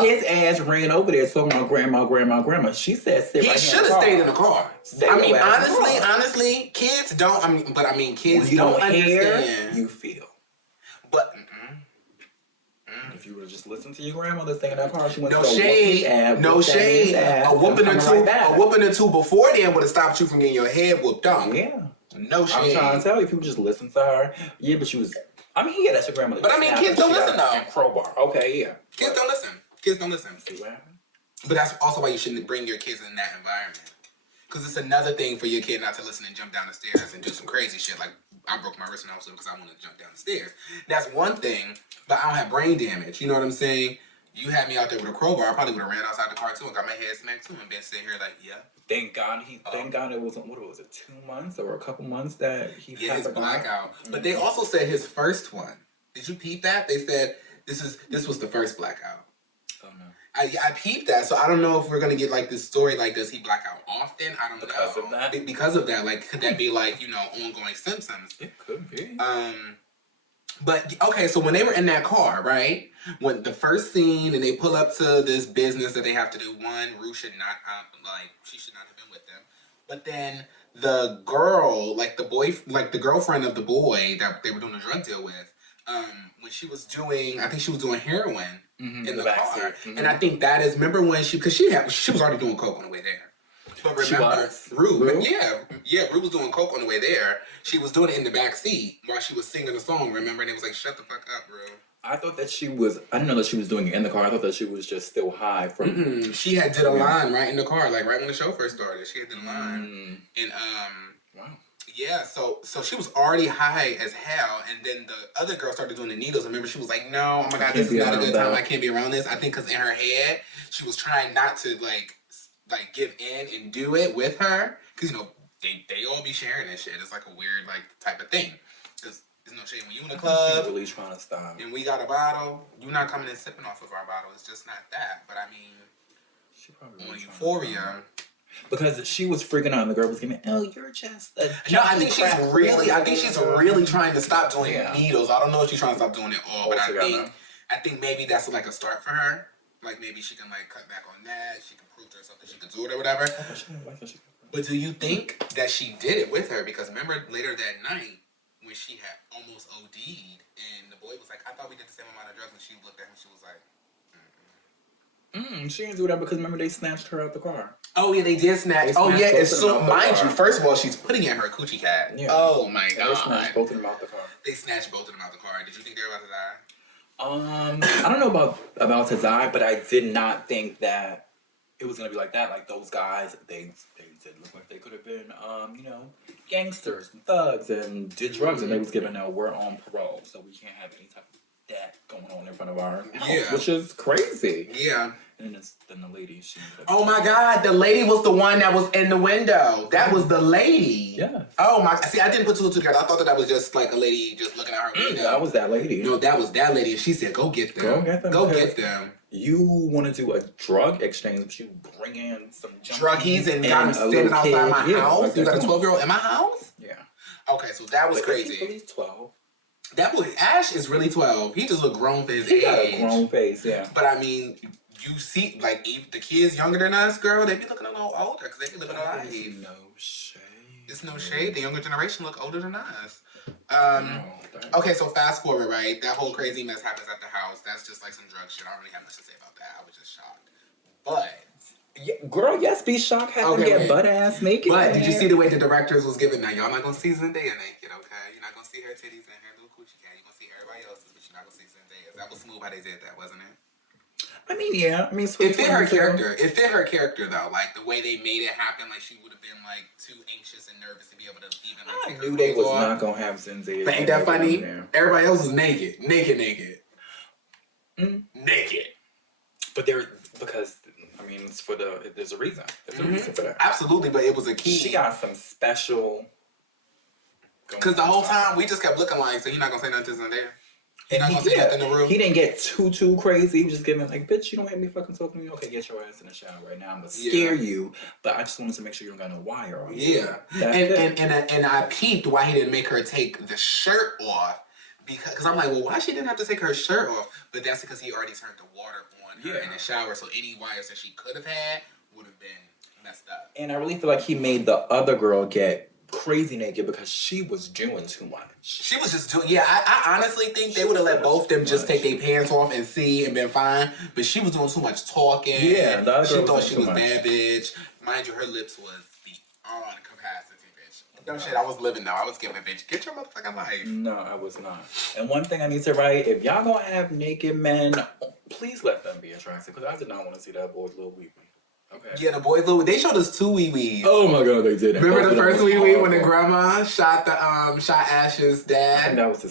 his ass ran over there talking about grandma. She said sit right he should have stayed in the car. Honestly, honestly, kids don't. Kids you don't understand. Hear, you feel. But if you would have just listened to your grandmother staying in that car, she went no shade. A whooping or two before then would have stopped you from getting your head whooped on. Yeah. No shade. I'm trying to tell you, if you would just listen to her. Yeah, but she was. I mean, yeah, that's your grandmother. But I mean, kids don't listen though. Crowbar. Okay, yeah. Kids don't listen. See what happened? But that's also why you shouldn't bring your kids in that environment. Because it's another thing for your kid not to listen and jump down the stairs and do some crazy shit. Like, I broke my wrist in hospital because I wanted to jump down the stairs. That's one thing, but I don't have brain damage. You know what I'm saying? You had me out there with a crowbar, I probably would have ran outside the car too and got my head smacked too and been sitting here like, yeah. Thank God it wasn't, what was it, 2 months or a couple months that he had his blackout. But they also said his first one. Did you peep that? They said this was the first blackout. Oh no. I peeped that, so I don't know if we're gonna get like this story. Like, does he black out often? I don't know. Because of that, like, could that be like, you know, ongoing symptoms? It could be. But okay, so when they were in that car, right? When the first scene and they pull up to this business that they have to do. One, Rue should not she should not have been with them. But then the girl, like the girlfriend of the boy that they were doing a drug deal with. When she was doing, I think she was doing heroin in the car. And I think that is, remember when she was already doing coke on the way there. But remember, Rue? Yeah, Rue was doing coke on the way there. She was doing it in the back seat while she was singing the song, remember? And it was like, shut the fuck up, Rue. I thought that I didn't know that she was doing it in the car. I thought that she was just still high from... She had did a line right in the car, like right when the show first started. She had did a line. And, wow. Yeah, so she was already high as hell, and then the other girl started doing the needles. I remember she was like, no, oh my God, this is not a good time. I can't be around this. I think because in her head, she was trying not to, like give in and do it with her. Because, you know, they all be sharing this shit. It's like a weird, like, type of thing. Because there's no shade when you in the club. She's really trying to stop. And we got a bottle. You're not coming and sipping off of our bottle. It's just not that. But, I mean, she probably on Euphoria... Because she was freaking out and the girl was giving, oh, you're just a No, I think junkie she's crack really trying to stop doing Yeah. needles. I don't know if she's trying to stop doing it all, but Altogether. I think maybe that's like a start for her. Like maybe she can like cut back on that. She can prove to herself that she can do it or whatever. But do you think that she did it with her? Because remember later that night when she had almost OD'd and the boy was like, I thought we did the same amount of drugs, and she looked at him and she was like, She didn't do that because remember they snatched her out the car. oh yeah, they did snatch. Oh yeah, it's so mind you. First of all, she's putting in her coochie cat. Yeah. Oh my god. They snatched both of them out the car. They snatched both of them out the car. Did you think they were about to die? I don't know about to die, but I did not think that it was gonna be like that. Like those guys, they did look like they could have been, gangsters and thugs and did drugs, and they was given we're on parole, so we can't have any type of that going on in front of our house, which is crazy. Yeah. And then the lady, oh my god, the lady was the one that was in the window. That was the lady. Yeah. Oh my, see, I didn't put two and two together. I thought that was just like a lady just looking at her window. That was that lady. No, that was that lady. And she said, go get them. Go get them. Go get them. You want to do a drug exchange, but you bring in some druggies and got them standing outside my house? Like you got a 12-year-old in my house? Yeah. Okay, so that was crazy. He's 12. That boy, Ash, is really 12. He just looked grown for his age. He got a grown face, yeah. But I mean, you see, like, the kids younger than us, girl, they be looking a little older because they be living a life. No shade. It's no shade. The younger generation look older than us. Okay, so fast forward, right? That whole crazy mess happens at the house. That's just like some drug shit. I don't really have much to say about that. I was just shocked. But... yeah, girl, yes, be shocked. Have them get butt ass naked. But did you see the way the directors was giving? Now, y'all not going to see Zendaya naked, okay? You're not going to see her titties and her little coochie cat. You're going to see everybody else's, but you're not going to see Zendaya's. That was smooth how they did that, wasn't it? I mean, yeah. I mean, it fit her character. It fit her character, though. Like, the way they made it happen, like, she would have been, like, too anxious and nervous to be able to even, like, take her knew they was off. not going to have Zendaya. But ain't that funny? Everybody else is naked. Naked. But because, I mean, it's for there's a reason. There's a reason for that. Absolutely, but it was a key. She got some special... because the whole time, we just kept looking like, so you're not going to say nothing to Zendaya? And he didn't get too crazy. He was just giving like, bitch, you don't have me fucking talking to me. Okay, get your ass in the shower right now. I'm gonna scare you, but I just wanted to make sure you don't got no wire on. Yeah, and I peeped why he didn't make her take the shirt off because I'm like, well, why she didn't have to take her shirt off? But that's because he already turned the water on her in the shower, so any wires that she could have had would have been messed up. And I really feel like he made the other girl get crazy naked because she was doing too much. She was just doing, I honestly think they would have let both of them just take their pants off and see and been fine, but she was doing too much talking. Yeah, the other she girl thought she was much. bad bitch. Mind you, her lips was beyond capacity, bitch. No shit, I was living though. I was giving bitch, get your motherfucking life. No, I was not. And one thing I need to write, if y'all gonna have naked men, please let them be attractive, because I did not want to see that boy's little wee-wee. Okay. Yeah, the boys, they showed us 2 wee-wees. Oh my god, they did. Remember the first wee-wee when the grandma shot Ash's dad? And that was the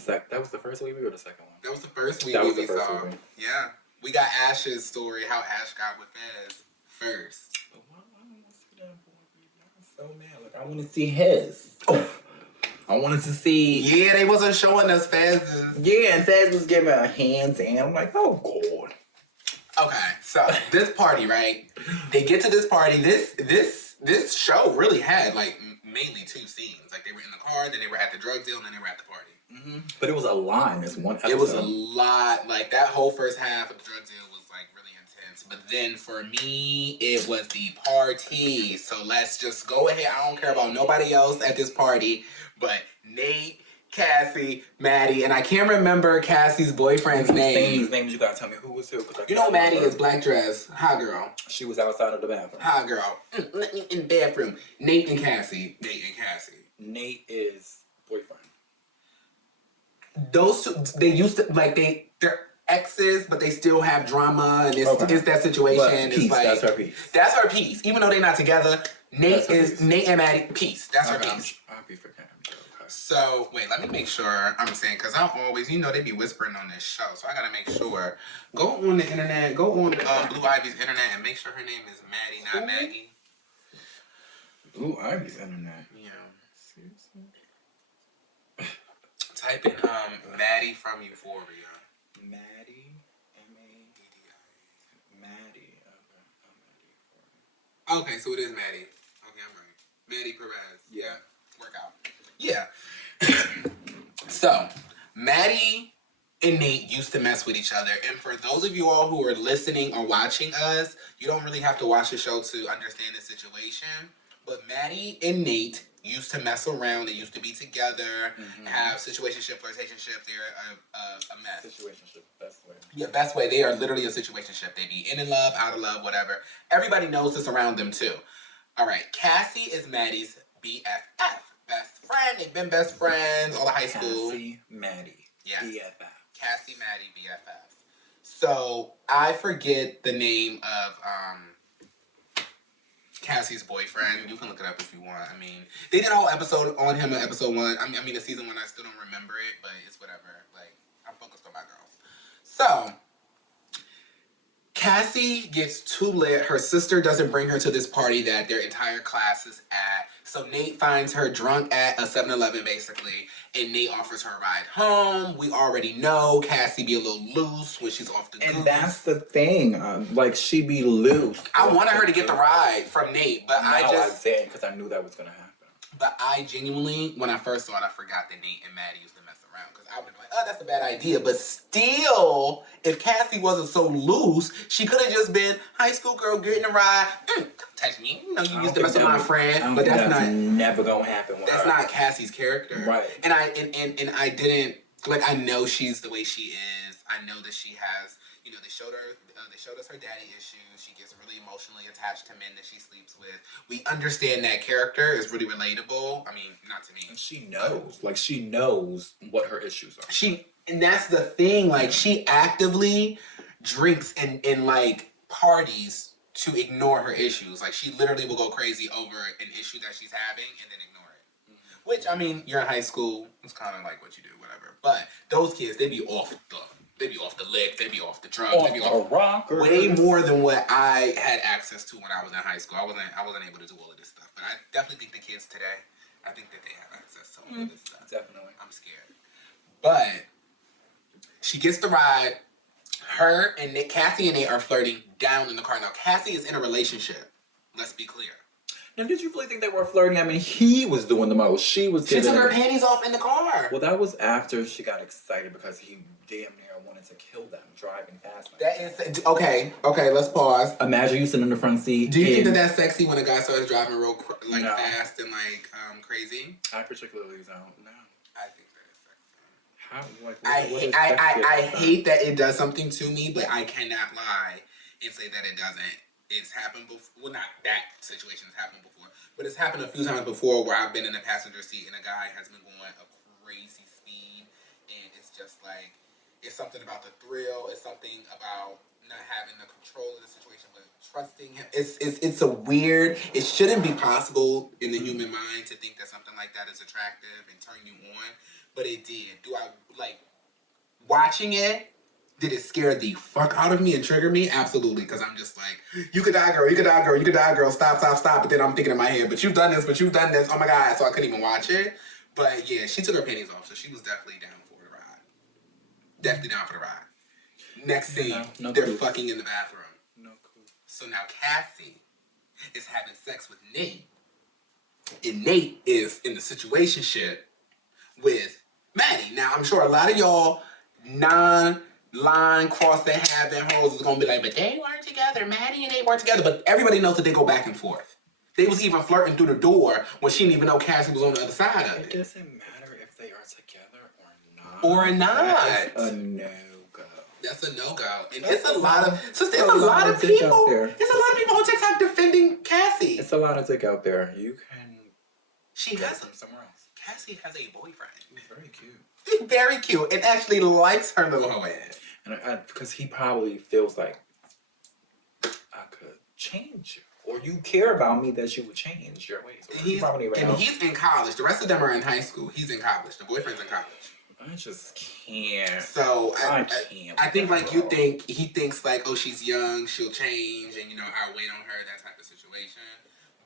first wee-wee or the second one? That was the first wee-wee we saw. Wee-wee. Yeah. We got Ash's story, how Ash got with Fez first. But why I don't want to see that boy, baby? I'm so mad. Like, I want to see his. I wanted to see... Yeah, they wasn't showing us Fez's. Yeah, and Fez was giving her hands, and I'm like, oh god. Okay, so this party, right? They get to this party. This show really had like mainly 2 scenes. Like they were in the car, then they were at the drug deal, and then they were at the party. But it was a lot in this one episode. It was a lot. Like that whole first half of the drug deal was like really intense. But then for me, it was the party. So let's just go ahead. I don't care about nobody else at this party, but Nate, Cassie, Maddy, and I can't remember Cassie's boyfriend's name. These names, you gotta tell me who was who. You know Maddy is black dress. Hot girl. She was outside of the bathroom. Hot girl. In the bathroom. Nate and Cassie. Nate is boyfriend. Those 2, they used to, like, they're exes, but they still have drama, and it's that situation. Peace, it's like, that's her piece. That's her piece. Even though they're not together, Nate and Maddy, peace. That's her piece. I'll be forgetting. So, wait, let me make sure I'm saying, because I always, they be whispering on this show, so I gotta make sure. Go on the internet, go on Blue Ivy's internet, and make sure her name is Maddy, not Maggie. Blue Ivy's internet? Yeah. Seriously? Type in Maddy from Euphoria. Maddy? M-A-D-D-I. Maddy. Okay, so it is Maddy. Yeah, I'm right. Maddy Perez. Yeah. Workout. Yeah. So, Maddy and Nate used to mess with each other. And for those of you all who are listening or watching us, you don't really have to watch the show to understand the situation. But Maddy and Nate used to mess around. They used to be together, have situationship, flirtationship. They're a mess. Situationship, best way. Yeah, best way. They are literally a situationship. They be in love, out of love, whatever. Everybody knows this around them too. All right, Cassie is Maddy's BFF, best friend. They've been best friends all the high school. Cassie, Maddy, yes. BFF. Cassie, Maddy, BFF. So I forget the name of Cassie's boyfriend. You can look it up if you want. I mean, they did a whole episode on him in episode 1. I mean, the season 1. I still don't remember it, but it's whatever. Like, I'm focused on my girls. So Cassie gets too lit. Her sister doesn't bring her to this party that their entire class is at. So Nate finds her drunk at a 7-Eleven, basically, and Nate offers her a ride home. We already know Cassie be a little loose when she's off the goose. And that's the thing. Like, she be loose. I wanted her to get the ride from Nate, but I didn't, because I knew that was going to happen. But I genuinely, when I first saw it, I forgot that Nate and Maddy used to mess around. Because I would have been like, oh, that's a bad idea. But still, if Cassie wasn't so loose, she could have just been high school girl getting a ride. Don't touch me. You know, you used to mess with my friend. But that's never going to happen. That's not Cassie's character. Right. And I didn't, like, I know she's the way she is. I know that she has, you know, they showed us her daddy issues. She gets really emotionally attached to men that she sleeps with. We understand that character is really relatable. I mean, not to me. And she knows. Like, she knows what her issues are. And that's the thing. Like, she actively drinks in like, parties to ignore her issues. Like, she literally will go crazy over an issue that she's having and then ignore it. Mm-hmm. Which, I mean, you're in high school. It's kind of like what you do, whatever. But those kids, they be off the lick, they be off the drugs, they be off rockers. Way more than what I had access to when I was in high school. I wasn't able to do all of this stuff. But I definitely think the kids today, I think that they have access to all of this stuff. Definitely. I'm scared. But she gets the ride. Her and Nick, Cassie and Nate are flirting down in the car. Now, Cassie is in a relationship. Let's be clear. Now, did you really think they were flirting? I mean, he was doing the most. She took her panties off in the car. Well, that was after she got excited because he damn near wanted to kill them driving fast. That is okay. Let's pause. Imagine you sitting in the front seat. Do you think that that's sexy when a guy starts driving real fast and crazy? I particularly don't. No. I think that is sexy. How? Like, I hate that it does something to me, but I cannot lie and say that it doesn't. It's happened before. Well, not that situation has happened before, but it's happened a few times before where I've been in the passenger seat and a guy has been going a crazy speed, and it's just like, it's something about the thrill. It's something about not having the control of the situation, but trusting him. It's a weird. It shouldn't be possible in the human mind to think that something like that is attractive and turn you on, but it did. Do I like watching it? Did it scare the fuck out of me and trigger me? Absolutely, because I'm just like, you could die, girl, you could die, girl, you could die, girl, stop. But then I'm thinking in my head, but you've done this, oh my God, so I couldn't even watch it. But yeah, she took her panties off, so she was definitely down for the ride. Definitely down for the ride. Next scene, they're fucking in the bathroom. No cool. So now Cassie is having sex with Nate, and Nate is in the situationship with Maddy. Now, I'm sure a lot of y'all line crossing having hoes is gonna be like, but they weren't together. Maddy and they weren't together. But everybody knows that they go back and forth. They was even flirting through the door when she didn't even know Cassie was on the other side of it. It doesn't matter if they are together or not. That's a no-go. That's a no-go. And it's a lot of people. There's a lot of people on TikTok defending Cassie. It's a lot of dick out there. You can. She has them somewhere else. Cassie has a boyfriend. He's very cute. Very cute, and actually likes her little hoe ass. And because he probably feels like I could change you, or you care about me that you would change your ways. He's in college. The rest of them are in high school. He's in college. The boyfriend's in college. I just can't. So I can't. I think like he thinks like, oh, she's young, she'll change, and I'll wait on her, that type of situation.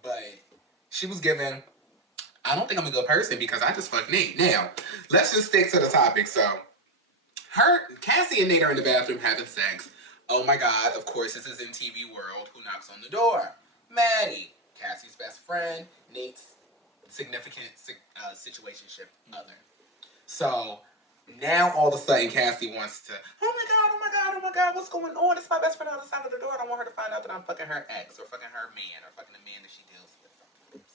But she was given. I don't think I'm a good person because I just fucked Nate. Now, let's just stick to the topic. So, Cassie and Nate are in the bathroom having sex. Oh my God, of course, this is in TV world. Who knocks on the door? Maddy. Cassie's best friend, Nate's significant situationship other. So now all of a sudden Cassie wants to, oh my god, oh my god, oh my god, what's going on? It's my best friend on the side of the door. I don't want her to find out that I'm fucking her ex or fucking her man or fucking the man that she deals with sometimes.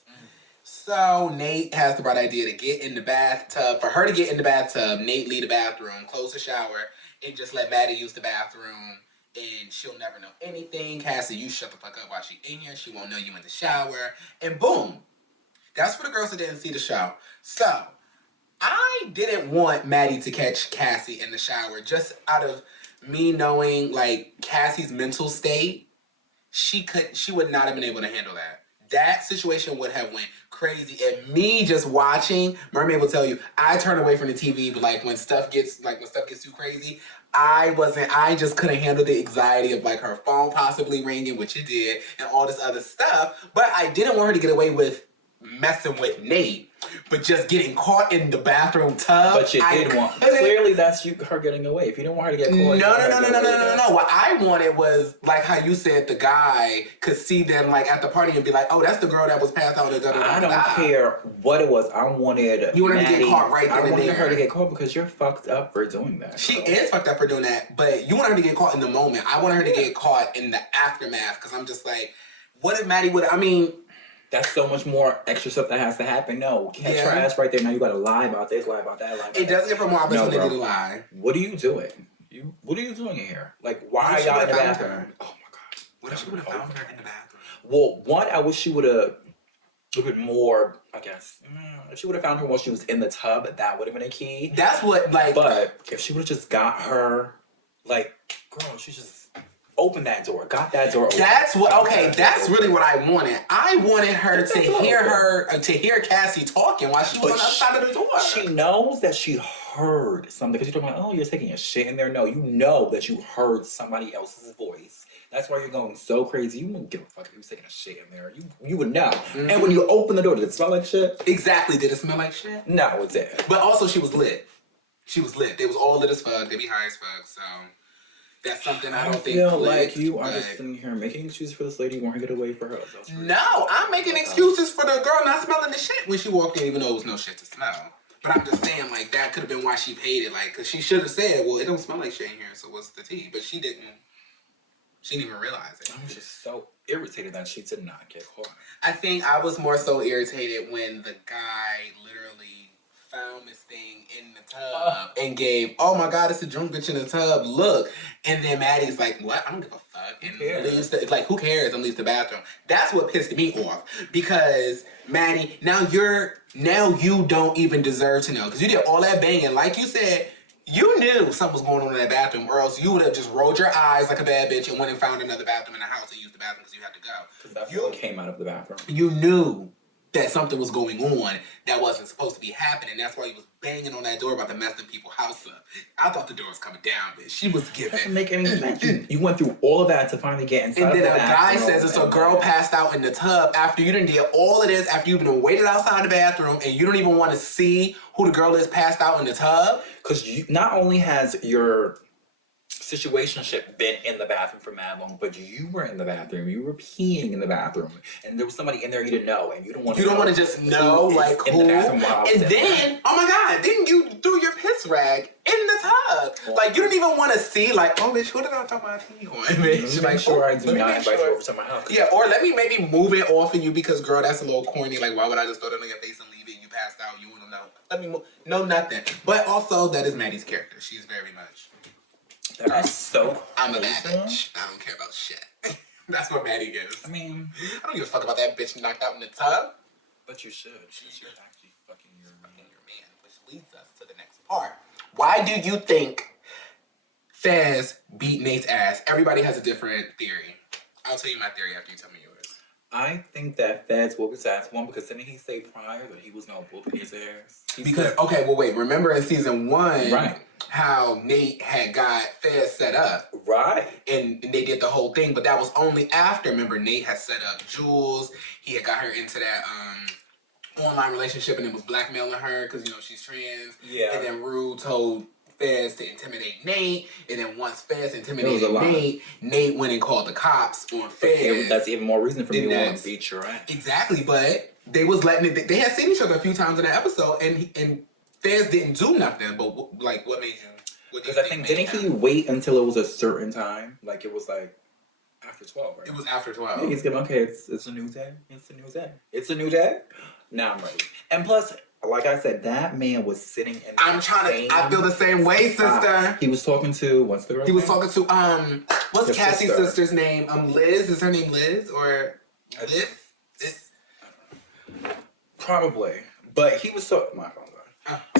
So Nate has the bright idea to get in the bathtub. For her to get in the bathtub, Nate leave the bathroom, close the shower, and just let Maddy use the bathroom. And she'll never know anything. Cassie, you shut the fuck up while she in here. She won't know you in the shower. And boom. That's for the girls that didn't see the show. So, I didn't want Maddy to catch Cassie in the shower just out of me knowing, like, Cassie's mental state. She would not have been able to handle that. That situation would have went crazy. And me just watching, Mermaid will tell you, I turn away from the TV, but like when stuff gets too crazy, I just couldn't handle the anxiety of like her phone possibly ringing, which it did, and all this other stuff. But I didn't want her to get away with messing with Nate, but just getting caught in the bathroom tub. But you did want. Clearly, that's her getting away. If you didn't want her to get caught, no. What I wanted was like how you said the guy could see them like at the party and be like, "Oh, that's the girl that was passed out." I don't care what it was. I wanted. You wanted to get caught right there. I wanted her to get caught because you're fucked up for doing that. She is fucked up for doing that, but you want her to get caught in the moment. I want her to get caught in the aftermath because I'm just like, what if Maddy would? I mean. That's so much more extra stuff that has to happen. No, catch her ass right there. Now you gotta lie about this, lie about that, lie about that. It does get from more obvious when they do the lie. What are you doing? What are you doing in here? Like, why are y'all in the bathroom? Oh my god. What if she would have found her in the bathroom? Well, one, I wish she would have a bit more, I guess. If she would have found her while she was in the tub, that would have been a key. That's what, like... But if she would have just got her, like, girl, she just... Open that door. Got that door open. That's what. Okay, that's really what I wanted. I wanted her to hear Cassie talking while she was on the other side of the door. She knows that she heard something because you're talking about, oh, you're taking a shit in there. No, you know that you heard somebody else's voice. That's why you're going so crazy. You wouldn't give a fuck if he was taking a shit in there. You would know. Mm-hmm. And when you open the door, did it smell like shit? Exactly. Did it smell like shit? No, it did. But also, she was lit. She was lit. They was all lit as fuck. They be high as fuck. So. That's something I don't think. I feel like you are just sitting here making excuses for this lady who wanted to get away for her. No, I'm making excuses for the girl not smelling the shit when she walked in, even though it was no shit to smell. But I'm just saying, like, that could have been why she paid it. Like, because she should have said, well, it don't smell like shit in here, so what's the tea? But she didn't. She didn't even realize it. I'm just so irritated that she did not get caught. I think I was more so irritated when the guy literally found this thing in the tub and gave, oh my god, it's a drunk bitch in the tub, look. And then Maddy's like, what? I don't give a fuck. And leaves who cares? And leaves the bathroom. That's what pissed me off. Because Maddy, now you don't even deserve to know. Because you did all that banging. Like you said, you knew something was going on in that bathroom, or else you would have just rolled your eyes like a bad bitch and went and found another bathroom in the house and used the bathroom because you had to go. Because that's what came out of the bathroom. You knew that something was going on that wasn't supposed to be happening. That's why he was banging on that door about to mess the people's house up. I thought the door was coming down, bitch. She was giving. That doesn't make any sense. You went through all of that to finally get inside. And then a guy says it's a girl passed out in the tub after you done did all of this, after you've been waited outside the bathroom, and you don't even want to see who the girl is passed out in the tub. Because not only has your situationship been in the bathroom for mad long, but you were in the bathroom, you were peeing in the bathroom, and there was somebody in there you didn't know, and you don't want to just know like who. And then, oh my god, then you threw your piss rag in the tub. Like you didn't even want to see, like, oh bitch, who did I throw my pee on? Bitch, make sure I do not invite you over to my house. Yeah, or let me maybe move it off of you because girl, that's a little corny. Like, why would I just throw that on your face and leave it? You passed out, you wouldn't know. Let me move. No, nothing. But also, that is Maddy's character. She's very much. I'm a bad bitch. I don't care about shit. That's what Maddy is. I mean, I don't give a fuck about that bitch knocked out in the tub. But you should. She's actually fucking your man. Which leads us to the next part. Why do you think Fez beat Nate's ass? Everybody has a different theory. I'll tell you my theory after you tell me yours. I think that Fez whooped his ass. One, because didn't he say prior that he was going to whoop his ass? Wait. Remember in season 1, right, how Nate had got Fez set up. Right. And they did the whole thing, but that was only after, remember, Nate had set up Jules. He had got her into that online relationship and then was blackmailing her because, she's trans. Yeah. And then Rue told Fez to intimidate Nate, and then once Fez intimidated Nate, Nate went and called the cops on Fez. That's even more reason for me to want to beat your ass. Exactly, but they was letting it. They had seen each other a few times in the episode, and Fez didn't do nothing. But like, what made you? Because I think didn't he wait until it was a certain time? Like it was like after 12, right? It was after 12. Yeah, he's giving it's a new day. It's a new day. It's a new day. Now I'm ready. And plus, like I said, that man was sitting in. I feel the same way, sister. He was talking to what's the girl? He was talking to what's Cassie's sister's name? Liz. Is her name Liz or Liz? Probably, but he was so my phone.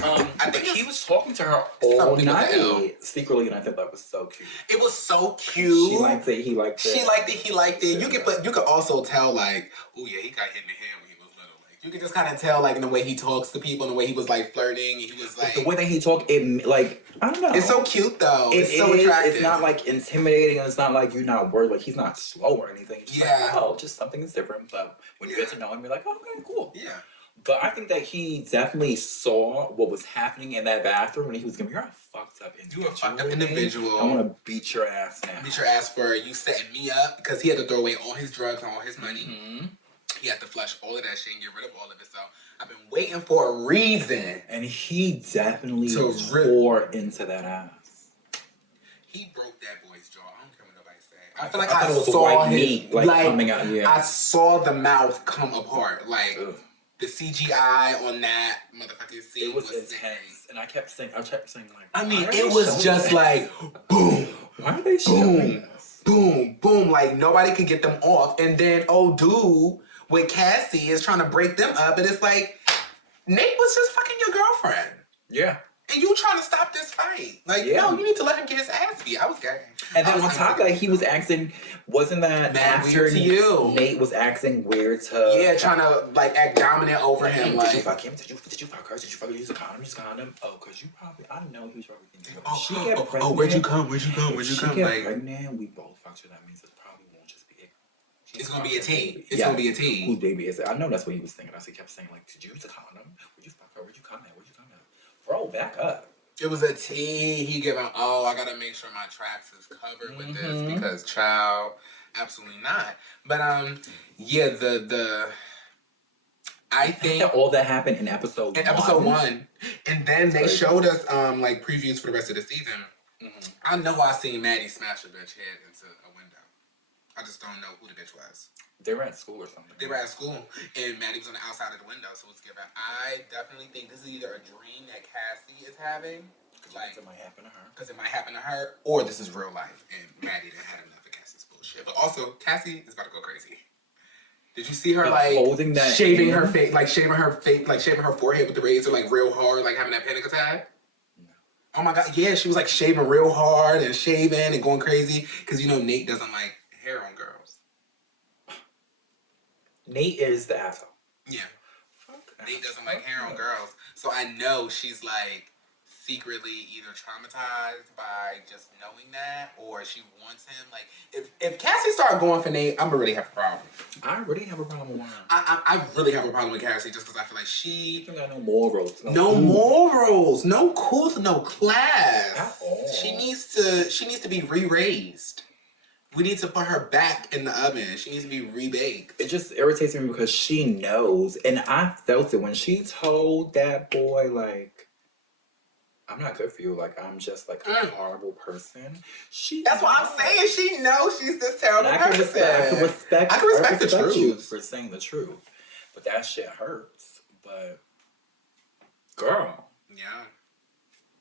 I think he was talking to her all night secretly, and I thought that was so cute. It was so cute. She liked it. He liked it. She liked it. He liked it. You could also tell like, oh yeah, he got hit in the head when he was little. Like you could just kind of tell like in the way he talks to people, and the way he was like flirting. He was like the way that he talked. It like I don't know. It's so cute though. It's so attractive. It's not like intimidating, and it's not like you're not worried. Like he's not slow or anything. It's like, oh, just something is different. But when you get to know him, you're like, oh, okay, cool. Yeah. But I think that he definitely saw what was happening in that bathroom, and he was going, you're a fucked up individual. You're a fucked up individual. I want to beat your ass now. Beat your ass for you setting me up, because he had to throw away all his drugs and all his money. Mm-hmm. He had to flush all of that shit and get rid of all of it. So I've been waiting for a reason. And he definitely tore into that ass. He broke that boy's jaw. I don't care what nobody say. I feel like I saw his meat, like coming out. Yeah. I saw the mouth come apart. Like... Ugh. The CGI on that motherfucking scene was intense, and I kept saying like, I mean, it was just like, boom, why are they showing this? Boom, boom, like nobody could get them off, and then old dude with Cassie is trying to break them up, and it's like, Nate was just fucking your girlfriend. Yeah. And you trying to stop this fight. Like, no, you need to let him get his ass beat. I was gay. And then on top of that, he was acting, wasn't that after Nate was acting weird to... Yeah, trying to, like, act dominant over him. Like, did you fuck him? Did you fuck her? Did you fucking use a condom? Use a condom? Oh, because you probably... I know he was probably thinking... She get pregnant. Where'd you come? Where'd you come? She get pregnant, we both fucked her. That means it probably won't just be... It's going to be a team. It's going to be a team. Whose baby is it? I know that's what he was thinking. He kept saying, like, did you use a condom? Where'd you fuck her? Where'd you come at? Where'd you come at? Bro, back up. It was a tea. He giving, I gotta make sure my tracks is covered with this because child, absolutely not. But yeah, I think all that happened in episode 1. In episode 1, and then they showed us like previews for the rest of the season. Mm-hmm. I know I seen Maddy smash a bitch head into a window. I just don't know who the bitch was. They were at school or something. They were at school, and Maddy was on the outside of the window, so it's given. I definitely think this is either a dream that Cassie is having, like it might happen to her. Because it might happen to her, or this is real life, and Maddy done had enough of Cassie's bullshit. But also, Cassie is about to go crazy. Did you see her like holding that shaving her face, like shaving her forehead with the razor, like real hard, like having that panic attack? No. Oh my god, yeah, she was like shaving real hard and shaving and going crazy because Nate doesn't like hair on girls. Nate is the asshole. Yeah. Nate doesn't like hair on girls. So I know she's like secretly either traumatized by just knowing that or she wants him. Like, if Cassie started going for Nate, I'm gonna really have a problem. I really have a problem with her. I really have a problem with Cassie just because I feel like she got no morals. No morals. No cool, no class. At all. She needs to be re-raised. We need to put her back in the oven. She needs to be rebaked. It just irritates me because she knows. And I felt it when she told that boy, like, I'm not good for you. Like, I'm just, like, a horrible person. That's what I'm saying. She knows she's this terrible person. I can respect the truth. You for saying the truth. But that shit hurts. But, girl. Yeah.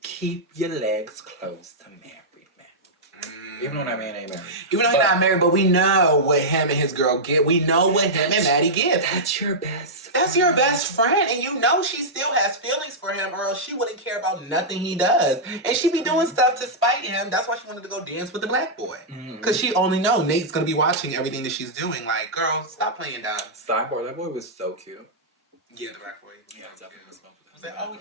Keep your legs close to married men. Even though that man ain't married. Even though he's not married, but we know what him and his girl get. We know what him and Maddy give. That's your best friend. That's your best friend. And she still has feelings for him or else she wouldn't care about nothing he does. And she be doing stuff to spite him. That's why she wanted to go dance with the black boy. Because she only know Nate's going to be watching everything that she's doing. Like, girl, stop playing dumb. Sidebar, that boy was so cute. Yeah, the black boy. Yeah, definitely was smoking. I was like, oh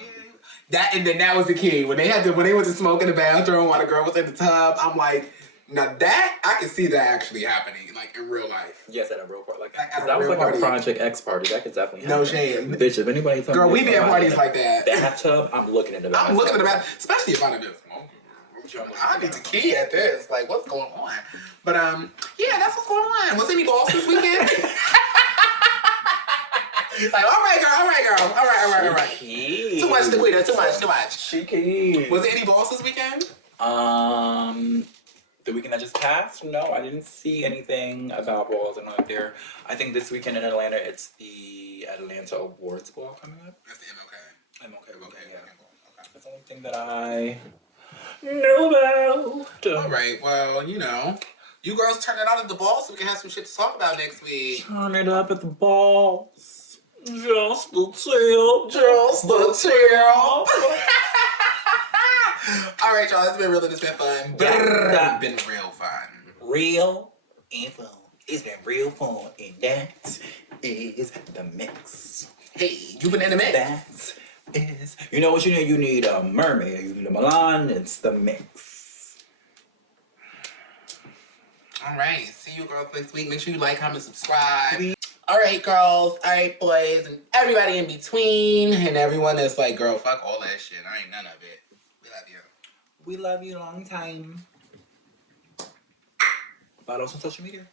yeah. And then that was the key. When they went to smoke in the bathroom while the girl was in the tub, I'm like, now that, I can see that actually happening, like, in real life. Yes, at a real party. Like that was like a Project X party. That could definitely happen. No shame. Bitch, if anybody tells me... Girl, we be at parties like that. Bathtub, I'm looking at the bathtub. I'm looking at the bathtub, especially if I'm in a I need to key at this. Like, what's going on? But yeah, that's what's going on. Was any balls this weekend? Like, all right, girl. All right. Too much, Daquita. Too much. She key. Was there any balls this weekend? The weekend that just passed? No, I didn't see anything about balls and like there. I think this weekend in Atlanta, it's the Atlanta Awards Ball coming up. That's the MLK. MLK, yeah. Okay. That's the only thing that I know about. All right, well, you know, you girls turn it out at the ball so we can have some shit to talk about next week. Turn it up at the balls. Just the tip. All right, y'all. It's been fun. Yeah. Been real fun. Real and fun. It's been real fun, and that is the mix. Hey, you been in the mix. That is. You know what you need? You need a mermaid. You need a Milan. It's the mix. All right. See you girls next week. Make sure you like, comment, subscribe. All right, girls. All right, boys, and everybody in between, and everyone that's like, girl, fuck all that shit. I ain't none of it. We love you. We love you long time. Follow us on social media.